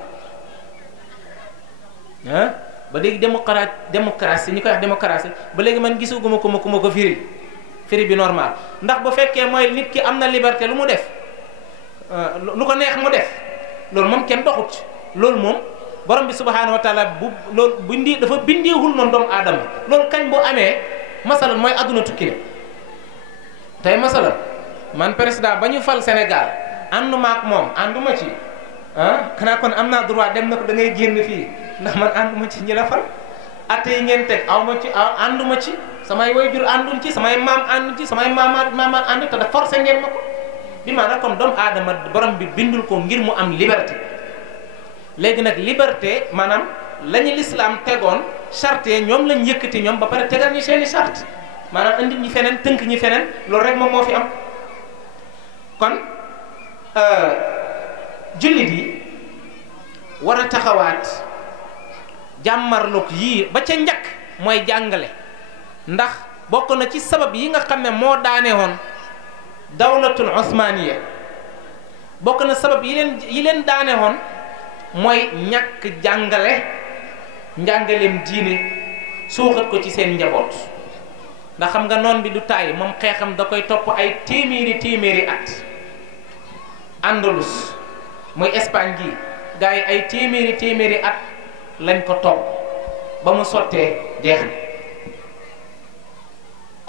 ba léegi démocratie ñi koy wax démocratie ba léegi man gisuguma ku ma ko firi bi normal ndax bu fekkee mooy nit ki am na liberté lu mu def lu ko neex mu def loolu moom kenn doxut loolu moom borom bi subhaanahu wa taala loolu dafa bindeewul noonu doomu aadama loolu kañ bu amee masalan mooy adduna tukki ne tey masalan man président ba ñu fal Sénégal ànduma ak moom ànduma ci xanaa kon am naa droit dem na ko da ngay génn fii ndax man ànduma ci ñi la fal atte yi ngeen teg ànduma ci samay waajur ànduñ ci samay maam ànduñ ci samay maamaat ànd te da forcé ngeen ma ko bi maanaam kon doomu aadama borom bi bindul ko ngir mu am liberté léegi nag liberté maanaam lañu lislaam tegoon charte ñoom lañ yëkkati ñoom ba pare tegal ñu seeni charte maanaam indi ñi feneen tënk ñi feneen loolu rek moom moo fi am kon jullit yi war a taxawaat jàmmarloog yii ba ca njëkk mooy jàngale ndax bokk na ci sabab yi nga xam ne moo daane woon dawlatul osmaniya bokk na sabab yi leen daane woon mooy ñàkk jàngale njàngaleem diine suuxat ko ci seen njaboot ndax xam nga noon bi du tàyyi moom xeexam da koy topp ay téeméeri at Andalus muy Espagne gi gars yi ay téeméeri at lañ ko topp ba mu sottee jeex na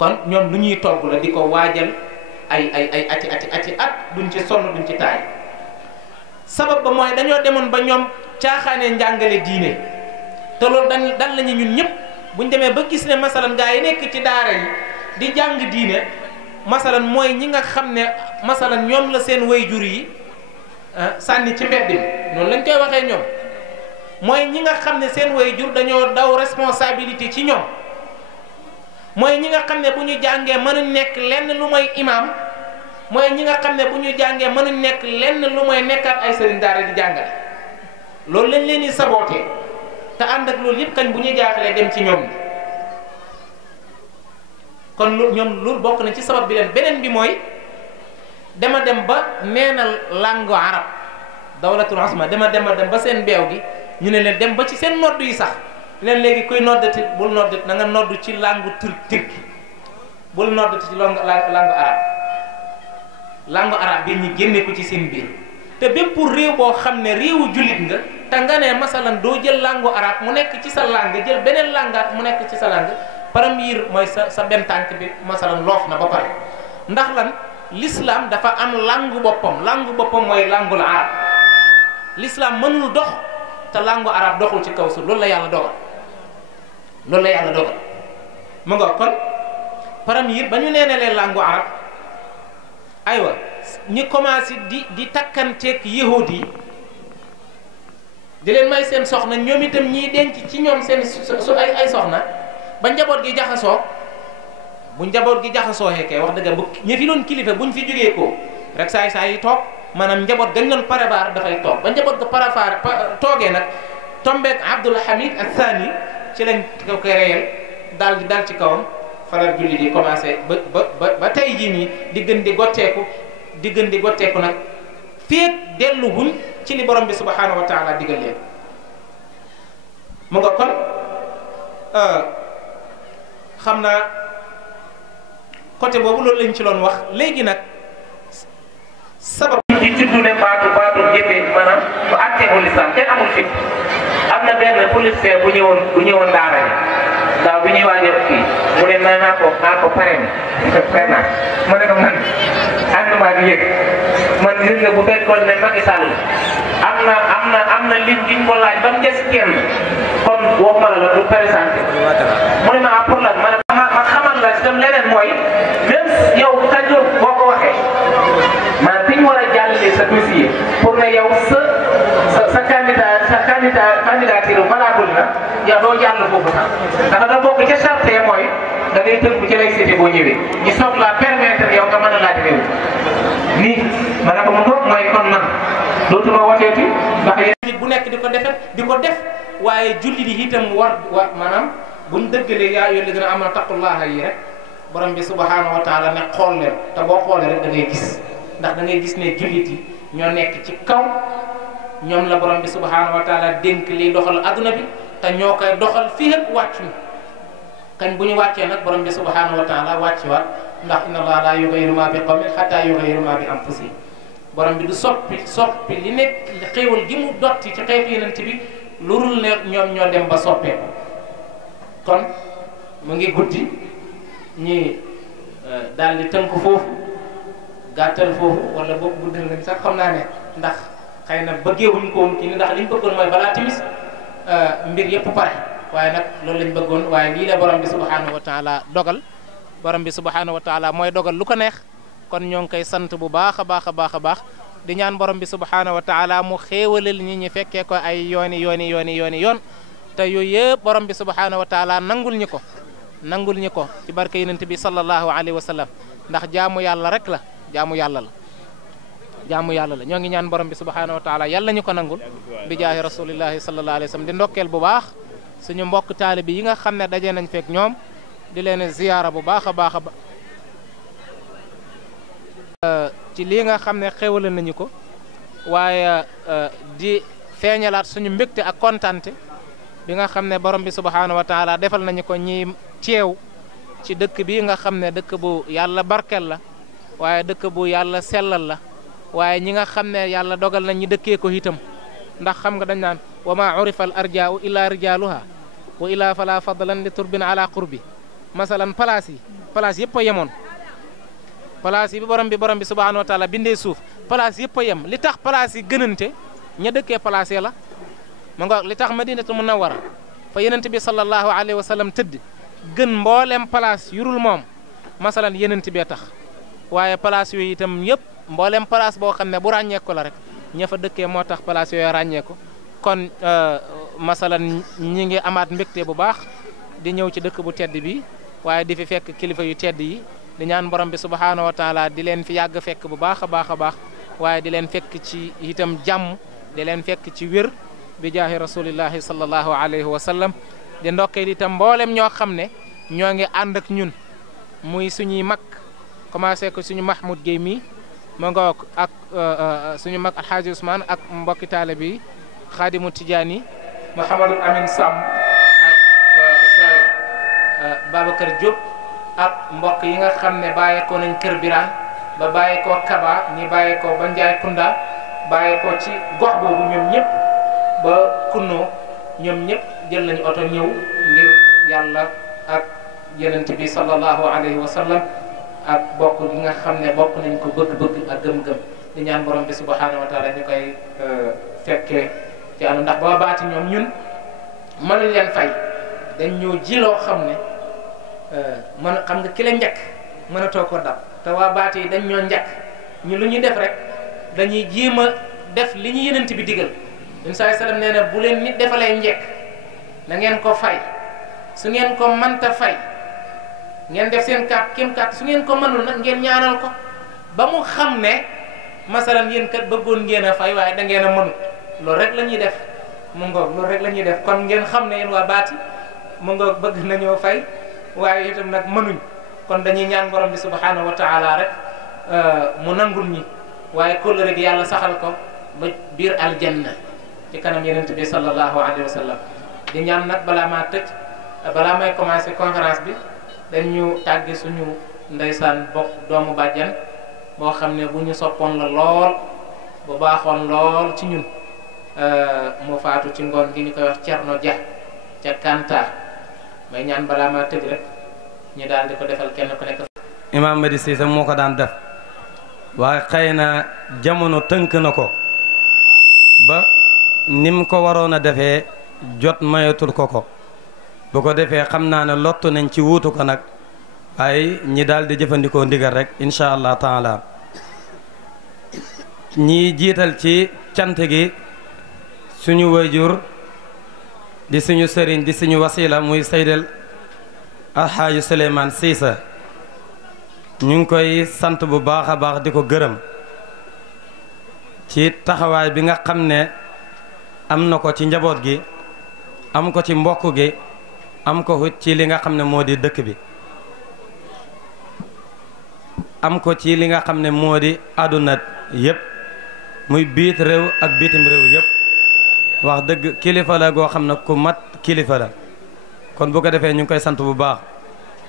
kon ñoom lu ñuy togg la di ko waajal ay ati at duñ ci sonn duñ ci taay sabab ba mooy dañoo demoon ba ñoom caaxaanee njàngale diine te loolu dan lañu ñun ñëpp buñ demee ba gis ne masalan gaa yi nekk ci daara yi di jàng diine masalan mooy ñi nga xam ne masalan ñoom la seen wayjur yi sànni ci mbedd mi noonu lañ koy waxee ñoom mooy ñi nga xam ne seen wayjur dañoo daw responsabilité ci ñoom mooy ñi nga xam ne bu ñu jàngee mënuñ nekk lenn lu mooy imaam mooy ñi nga xam ne bu ñu jàngee mënuñ nekk lenn lu mooy nekkaat ay sëriñ daara di jàngale loolu lañ leen di sabootee te ànd ak loolu yëpp kañ bu ñu jaaxlee dem ci ñoom kon ñoom loolu bokk na ci sabab bi leen beneen bi mooy dama dem ba neenal langue arab dawlatul usma dem ba seen beew gi ñu ne leen dem ba ci seen nodd yi sax leen léegi kuy noddati bul noddati na nga nodd ci langue turc bul noddati ci langue arab bi ñu génne ko ci seen biir te bépp réew boo xam ne réewu jullit nga te nga ne masalan doo jël langue arab mu nekk ci sa langue jël beneen langaat mu nekk ci sa langue premier mooy sa benn tànk bi masalan loof na ba pare ndax lan l'islam dafa am langue boppam mooy langue arab l'islam mënul dox te langue arab doxul ci kaw su loolu la yàlla dogal mu nga kon premier ba ñu neenalee langue arab aywa ñu commencé di takkanteeg yahud yi di leen may seen soxna ñoom itam ñiy denc ci ñoom seen su ay soxna ba njaboot gi jaxasoo bu njaboot gi jaxasoo kay wax dëgg bu ñi fi doon kilifa buñ fi jógee ko rek saa yi toog maanaam njaboot gañ doon prévoir dafay toog ba njaboot ga prévoir toogee nag tombeek Abdul Hamid Al-Thani ci lañ ko réyal daal ci kawam faral julli di commencé ba tey jii nii di gën di gotteeku nag féeg dellu wuñ ci li borom bi subhanahu wa taala digal leen mu nga kon xam naa côté boobu loolu lañ ci doon wax léegi nag sabab yi ci tudde baatu jëfee maanaam bu àtteewul lislaam kenn amul fit am na benn policier bu ñëwoon daara ji daaw bi ñuy waajal fii mu ne naa ko pare naa ma ne ko man ànduma ak yëg man gis nga bu fekkoon ne Macky Sall am na lim diñ ko laaj ba mu des kenn kon waxuma la du présenté mu ne ma pour lan ma xamal la si tam leneen mooy même yow tajur boo ko waxee maanaam fi ñu war a jàllale sa dossier pour ne yow sa candidature valable na yow doo jàll foofu sax ndax da bokk ca charte mooy da ngay tënku ci lay seeti boo ñëwee ñu soog la permettre yow nga mën a laaj réew nii ma ne ko mu toog mooy kon man dootuma woteeti ndax nit bu nekk di ko def waaye julli di itam war maanaam buñ dëggalee yaa yooyu li gën a am na taqullaha yi rek borom bi subhanahu wa taala ne xool leen te boo xoolee rek da ngay gis ndax da ngay gis ne jullit yi ñoo nekk ci kaw ñoom la borom bi subhanahu wa taala dénk liy doxal adduna bi te ñoo koy doxal fii ak wàccuñu kañ bu ñu wàccee nag borom bi subhanahu wa taala wàcci waat ndax inna allaha la yughayyiru ma bi qawmin hatta yughayyiru ma bi anfusihim borom bi du soppi li nekk xéewal gi mu dotti ci xeetu yeneen bi lu dul ne ñoom ñoo dem ba soppeeku kon mu ngi guddi ñi daal di tënk foofu gàttal foofu wala boobu guddal nañ sax xam naa ne ndax xëy na bëggeewuñ ko woon kii ni ndax liñ bëggoon mooy balaa timis mbir yëpp pare waaye nag loolu lañ bëggoon waaye lii la borom bi subhanahu wa taala dogal borom bi subhanahu wa taala mooy dogal lu ko neex kon ñoo ngi koy sant bu baax a baax a baax a baax di ñaan borom bi subhanahu wa taala mu xéewalal ñi fekkee ko ay yoon te yooyu yëpp borom bi subhanahu wa taala nangul ñi ko ci barke yonent bi sallallahu alayhi wa sallam ndax jaamu yàlla rek la jaamu yàlla la ñoo ngi ñaan borom bi subhanahu wa taala yàlla ñu ko nangul bi jaahi rasulillahi sallallahu alayhi wa sallam di ndokkeel bu baax suñu mbokk taalibi yi nga xam ne daje nañ fekk ñoom di leen ziyaara bu baax a baax ci lii nga xam ne xéwale nañu ko waaye di feeñalaat suñu mbégte ak kontante bi nga xam ne borom bi subhanahu wa taala defal nañu ko ñi ceew ci dëkk bi nga xam ne dëkk bu yàlla barkel la waaye dëkk bu yàlla sellal la waaye ñi nga xam ne yàlla dogal na ñi dëkkee ko itam ndax xam nga dañ naan wa ma urifa al arjaau illa rijaluha wa illa fala fadlan li turbin ala qurbi masalan place yëpp a yemoon place yi bi borom bi subhanahu wa taala bindee suuf place yëpp a yem li tax place yi gënante ña dëkkee place la ma nga li tax madinatu munawwara fa yenent bi sallallahu alayhi wa sallam tëdd gën mboolem place yurul moom masalan yenent bee tax waaye place yooyu itam yëpp mboolem place boo xam ne bu ràññeeku la rek ña fa dëkkee moo tax place yooyu ràññeeku kon masalan ñi ngi amaat mbégte bu baax di ñëw ci dëkk bu tedd bi waaye di fi fekk kilifa yu tedd yi di ñaan borom bi subhanahu wa taala di leen fi yàgg fekk bu baax a baax a baax waaye di leen fekk ci itam jàmm di leen fekk ci wér bi jaahi rasulillahi sallallahu alayhi wa sallam di ndokkeel itam mboolem ñoo xam ne ñoo ngi ànd ak ñun muy suñuy mag commencé ko suñu Mahmoud Guèye mi ma nga ak suñu mag Alxaaji Ousmane ak mbokki taale bi Xaadimu Tijaani Mouhamadou Amin Sam ak Oustaz Babacar Diop ak mbokk yi nga xam ne bàyyeekoo nañ Kër Birane ba bàyyeekoo Kaba ñi bàyyeekoo ba Njaay Kunda bàyyeekoo ci gox boobu ñoom ñëpp ba Kunno ñoom ñëpp jël nañu oto ñëw ngir yàlla ak yonent bi sallallahu alayhi wa sallam ak bokk gi nga xam ne bokk nañ ko bëgg-bëgg ak gëm-gëm di ñaan borom bi subhanahu wa taala ñu koy fekkee ci ànd ndax boo baati ñoom ñun mënuñ leen fay dañ ñoo ji loo xam ne xam nga ki la njëkk mënatoo ko dab te waa baati yi dañ ñoo njëkk ñu lu ñu def rek dañuy jéem a def li ñu yonent bi digal ñun saa sallam nee na bu leen nit defalee njëkk na ngeen ko fay su ngeen ko mënta fay ngeen def seen kéem kàtt su ngeen ko mënul nag ngeen ñaanal ko ba mu xam ne masalan yéen kat bëggoon ngeen a fay waaye da ngeen a mënut loolu rek la ñuy def mu ngoog loolu rek la ñuy def kon ngeen xam ne yéen waa baati mu ngoog bëgg nañoo fay waaye itam nag mënuñ kon dañuy ñaan borom bi subhanahu wa taala rek mu nangul ñi waaye kóllëre rek yàlla saxal ko ba biir aljanna ci kanam yenent bi sallallahu alayhi wa sallam di ñaan nag balaa may commencé conférence bi dañu tàgge suñu ndeysaan bokk doomu bàjjan boo xam ne bu ñu soppoon la lool bu baaxoon lool ci ñun mu faatu ci ngoon gi ñu koy wax Cerno Dia ca Kanta may ñaan balaa maa tëj rek ñu daal di ko defal kenn ku nekk. Imam Mady Cissé moo ko daan def waaye xëy na jamono tënk na ko ba nim ko waroon a defee jot mayatul ko bu ko defee xam naa ne lottu nañ ci wuutu ko nag waaye ñi daal di jëfandikoo ndigal rek incha allah taala ñi jiital ci cant gi suñu wayjur di suñu sëriñ di suñu wasila muy Seydel Alxaaji Souleymane Cissé ñu ngi koy sant bu baax a baax di ko gërëm ci taxawaay bi nga xam ne am na ko ci njaboot gi am ko ci mbokk gi am ko ci li nga xam ne moo di dëkk bi am ko ci li nga xam ne moo di àdduna yépp muy biit réew ak bitim réew yépp wax dëgg kilifa la goo xam ne ku mat kilifa la kon bu ko defee ñu ngi koy sant bu baax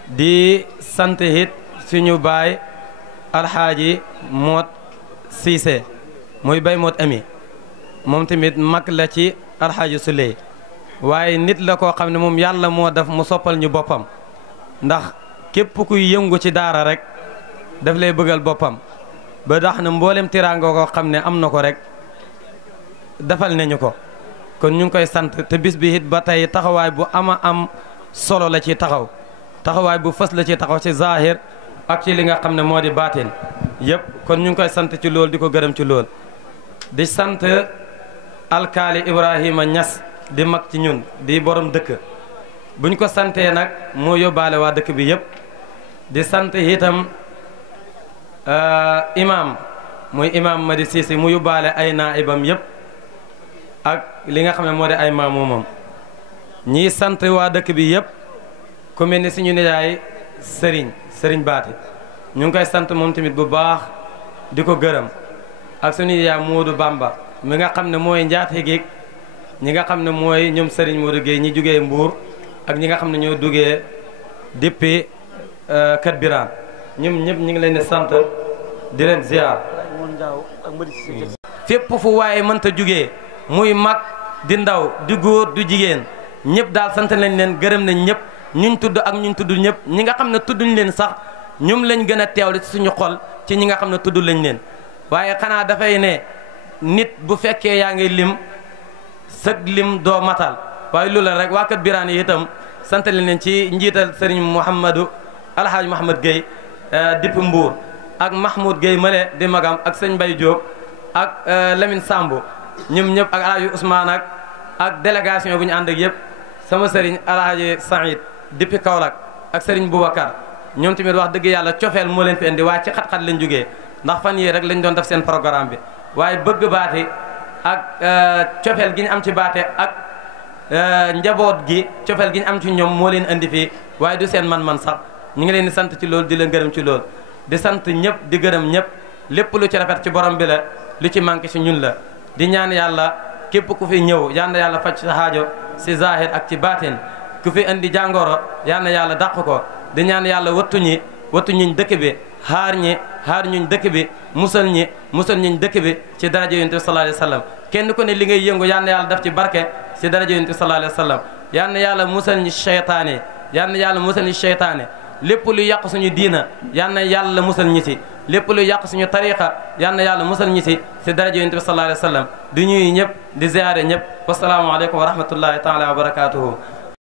di sant it suñu baay alxaaji Moot Cissé muy bay Moot Ami moom tamit mag la ci alxaaji Suley waaye nit la koo xam ne moom yàlla moo def mu soppal ñu boppam ndax képp kuy yëngu ci daara rek daf lay bëggal boppam ba tax na mboolem tiraanga koo xam ne am na ko rek defal nañu ko kon ñu ngi koy sant te bis bi it ba tey taxawaay bu ama am solo la ci taxaw taxawaay bu fës la ci taxaw ci zahir ak ci li nga xam ne moo di baatin yëpp kon ñu ngi koy sant ci lool di ko gërëm ci lool di sant alkaali Ibrahima Niass di mag ci ñun di borom dëkk buñ ko santee nag moo yóbbaale waa dëkk bi yëpp di sant itam imam muy imam Madi Cissé mu yóbbaale ay naibam yëpp ak li nga xam ne moo di ay maamoomam ñii sant waa dëkk bi yëpp ku mel ni suñu nijaay sëriñ baati ñu ngi koy sant moom tamit bu baax di ko gërëm ak suñu nijaay Moodu Bamba mi nga xam ne mooy njaate gi ñi nga xam ne mooy ñoom sëriñ Moodu Gueye ñi jugee Mbuur ak ñi nga xam ne ñoo duggee depuis Kër Birane ñoom ñëpp ñu ngi leen di sant di leen ziar fépp fu waaye mënta jugee muy mag di ndaw di góor du jigéen ñëpp daal sant nañ leen gërëm nañ ñëpp ñuñ tudd ak ñuñ tudd ñëpp ñi nga xam ne tudduñ leen sax ñoom lañ gën a teewlu ci suñu xol ci ñi nga xam ne tudd lañ leen waaye xanaa dafay ne nit bu fekkee yaa ngi lim sëg lim doo matal waaye loolu la rek waa Kër Birane yi itam sant leen ci njiital sëriñ Mouhamadou Alhaaj Mouhamad Gueye dipp Mbour ak Mahmoud Gueye male di magam ak sëñ Mbaye Diop ak Lamine Sambo ñoom ñëpp ak Alhaji Ousmane ak délégation bu ñu ànd ak yëpp sama sëriñ Alhaji Saïd depuis Kaolack ak sëriñ Boubacar ñoom tamit wax dëgg yàlla cofeel moo leen fi indi waaye ci xat-xat lañ jógee ndax fan yii rek lañ doon def seen programme bi waaye bëgg baate ak cofeel gi ñu am ci baate ak njaboot gi cofeel gi ñu am ci ñoom moo leen indi fii waaye du seen man-man sax ñu ngi leen di sant ci loolu di leen gërëm ci loolu di sant ñëpp di gërëm ñëpp lépp lu ci rafet ci borom bi la lu ci manqué ci ñun la di ñaan yàlla képp ku fi ñëw yal na yàlla faj sa xaajo si zahir ak ci baatin ku fi indi jàngoro yal na yàlla dàq ko di ñaan yàlla wattu ñiñ dëkk bi xaar ñuñ dëkk bi musal ñiñ dëkk bi ci daraja yonent bi sallallahu alayhi wa sallam kenn ku ne li ngay yëngu yal na yàlla def ci barke ci daraja yonent bi sallallahu alayhi wa sallam yal na yàlla musal ñi seytaane yal na yàlla musal ñi seytaane lépp lu yàq suñu diina yal na yàlla musal ñi si lépp lu yàq suñu tariqa yal na yàlla musal ñi si daraja yonent bi sallallahu alayhi wa sallam di ñuy ñëpp di ziare ñëpp wasalaamu aleykum wa rahmatullahi taala wa barakatuhu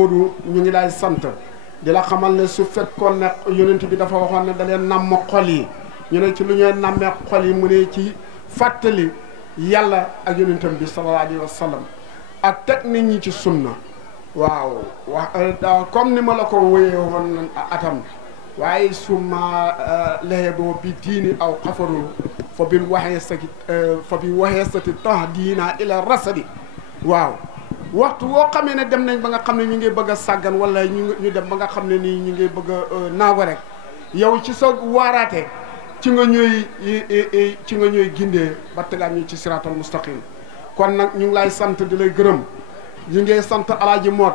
Moodu ñu ngi lay sant di la xamal ne su fekkoon ne yonent bi dafa waxoon ne da leen namm xol yi ñu ne ci lu ñuy nammee xol yi mu ne ci fàttali yàlla ak yonentam bi sallallahu alayhi wa sallam ak teg nit ñi ci sunna waaw wax comme ni ma la ko wéyee woon atam waaye suma lexe boo bi diini aw xafarul fa bi waxee sati tax diina ila rasadi waaw waxtu woo xamee ne dem nañ ba nga xam ne ñu ngi bëgg a sàggan wala ñu dem ba nga xam ne nii ñu ngi bëgg a naago rek yow ci sa waaraate ci nga ñooy gindee ba tegaat ñu ci siraatal mustaqim kon nag ñu ngi lay sant di lay gërëm ñu ngi sant alaaji moot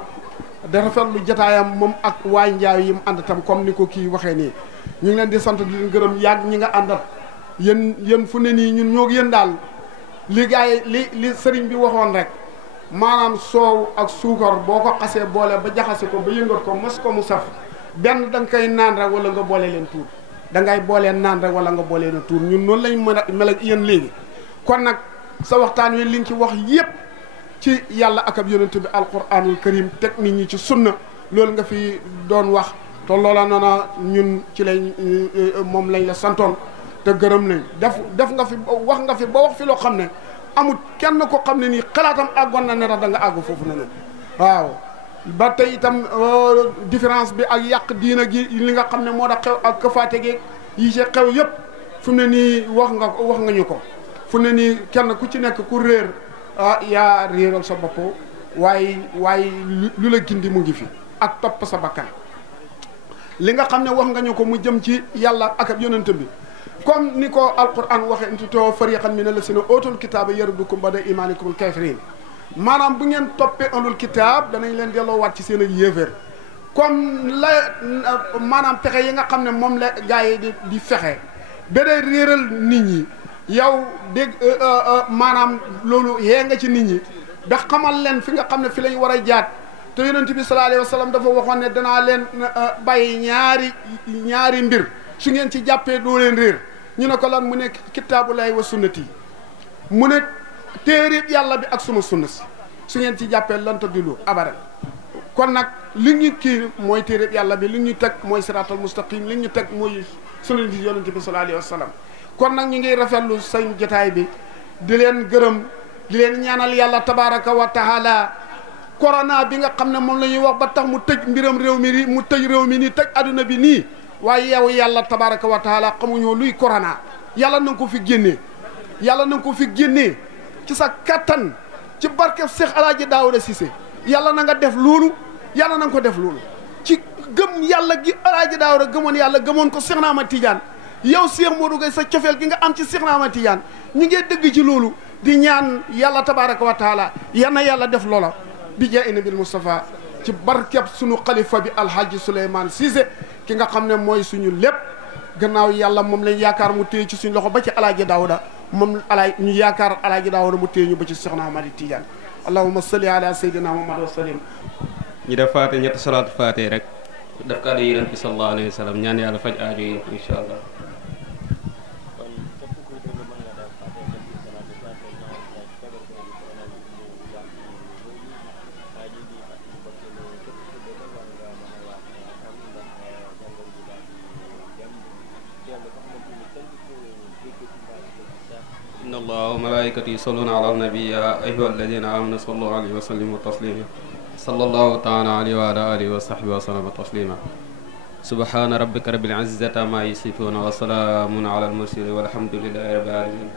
da rafetlu jotaayam moom ak waay njaay yi mu ànd tam comme ni ko kii waxee nii ñu ngi leen di sant di leen gërëm yàgg ñi nga àndat yéen fu ne nii ñun ñoo yéen daal li gaay li sëriñ bi waxoon rek maanaam soow ak suukar boo ko xasee boole ba jaxase ko ba yëngat ko mos ko mu saf benn da nga koy naan rek wala nga boole leen tuur da ngay boolee naan rek wala nga boolee leen tuur ñun noonu lañ mën a mel ak yéen léegi kon nag sa waxtaan wi li nga ci wax yépp ci yàlla ak ab yonent bi alquranul karim teg nit ñi ci sunna loolu nga fi doon wax te loola noona ñun ci lañ moom lañ la santoon te gërëm nañ def nga fi wax nga fi ba wax fi loo xam ne amul kenn ko xam ne nii xalaatam àggoon na ne da nga àgg foofu na ne waaw ba tey itam différence bi ak yàq diina gi li nga xam ne moo da xew ak këfaate gi yi ci xew yëpp fu ne nii wax nga ñu ko fu ne nii kenn ku ci nekk ku réer yaa réeral sa bopp waaye lu la gindi mu ngi fi ak topp sa bakkan li nga xam ne wax nga ñu ko mu jëm ci yàlla ak ab yonent bi comme ni ko alquran waxe intitoo fariqan min allasina ootul kitaaba yardukum bada imanikumul kafirin maanaam bu ngeen toppee ahlul kitaab danañ leen delloowaat ci seen ak yéeféer comme la maanaam pexe yi nga xam ne moom la gars yi di fexe ba day réeral nit ñi yow dégg maanaam loolu yee nga ci nit ñi ba xamal leen fi nga xam ne fi lañ war a jaat te yonent bi sallallahu alayhi wa sallam dafa waxoon ne danaa leen bàyyi ñaari mbir su ngeen ci jàppee doo leen réer ñu ne ko lan mu ne kitaabulaay wa sunnati mu ne téere yàlla bi ak suma sunna si su ngeen ci jàppee lanta dilu abadan kon nag li ñu kii mooy téereb yàlla bi li ñu teg mooy siraatal mustaqim li ñu teg mooy sunu di yonente bi sallallahu alayhi wa sallam kon nag ñu ngi rafetlu seen jotaay bi di leen gërëm di leen ñaanal yàlla tabaraka wa taala corona bi nga xam ne moom la ñuy wax ba tax mu tëj mbiram réew mi nii mu tëj réew mi nii tëj adduna bi nii waaye yow yàlla tabaraka wa taala xamuñoo luy corona yàlla na nga ko fi génnee yàlla na nga ko fi génnee ci sa kattan ci barkeb Seex Alaaji Daawuda Sise yàlla na nga def loolu yàlla na nga ko def loolu ci gëm yàlla gi Alaaji Daawuda gëmoon yàlla gëmoon ko Seex Ahmad Tijaan yow Seex Modou Gueye sa cofeel gi nga am ci Seex Ahmad Tijaan ñu ngi dëgg ci loolu di ñaan yàlla tabaraka wa taala yal na yàlla def loola bi jaa nabil Mustafa ci barkeb sunu xalifa bi Alhaji Souleymane Cissé ki nga xam ne mooy suñu lépp gannaaw yàlla moom lañ yaakaar mu téye ci suñu loxo ba ci Alaaji Daawuda moom ñu yaakaar Alaaji Daawuda mu téye ñu ba ci Seex Ahmad Tijaan allahumma salli ala sayyidina Muhammad wa sallim ñu def faate ñetti salaatu faate rek def kàddu yi yonent bi sallallahu alayhi wa sallam ñaan yàlla faj aajo yi incha allah. inna allaha wa malaikatahu yusalluna ala nabi ya ayyuha alladina amanu sallu alayhi wa sallimu taslima sallallahu taala alayhi wa ala alihi wa sahbihi wa sallama taslima subhana rabbika rabbil izzati amma yasifuna wa salamun ala al mursalin walhamdulillahi rabbil alamin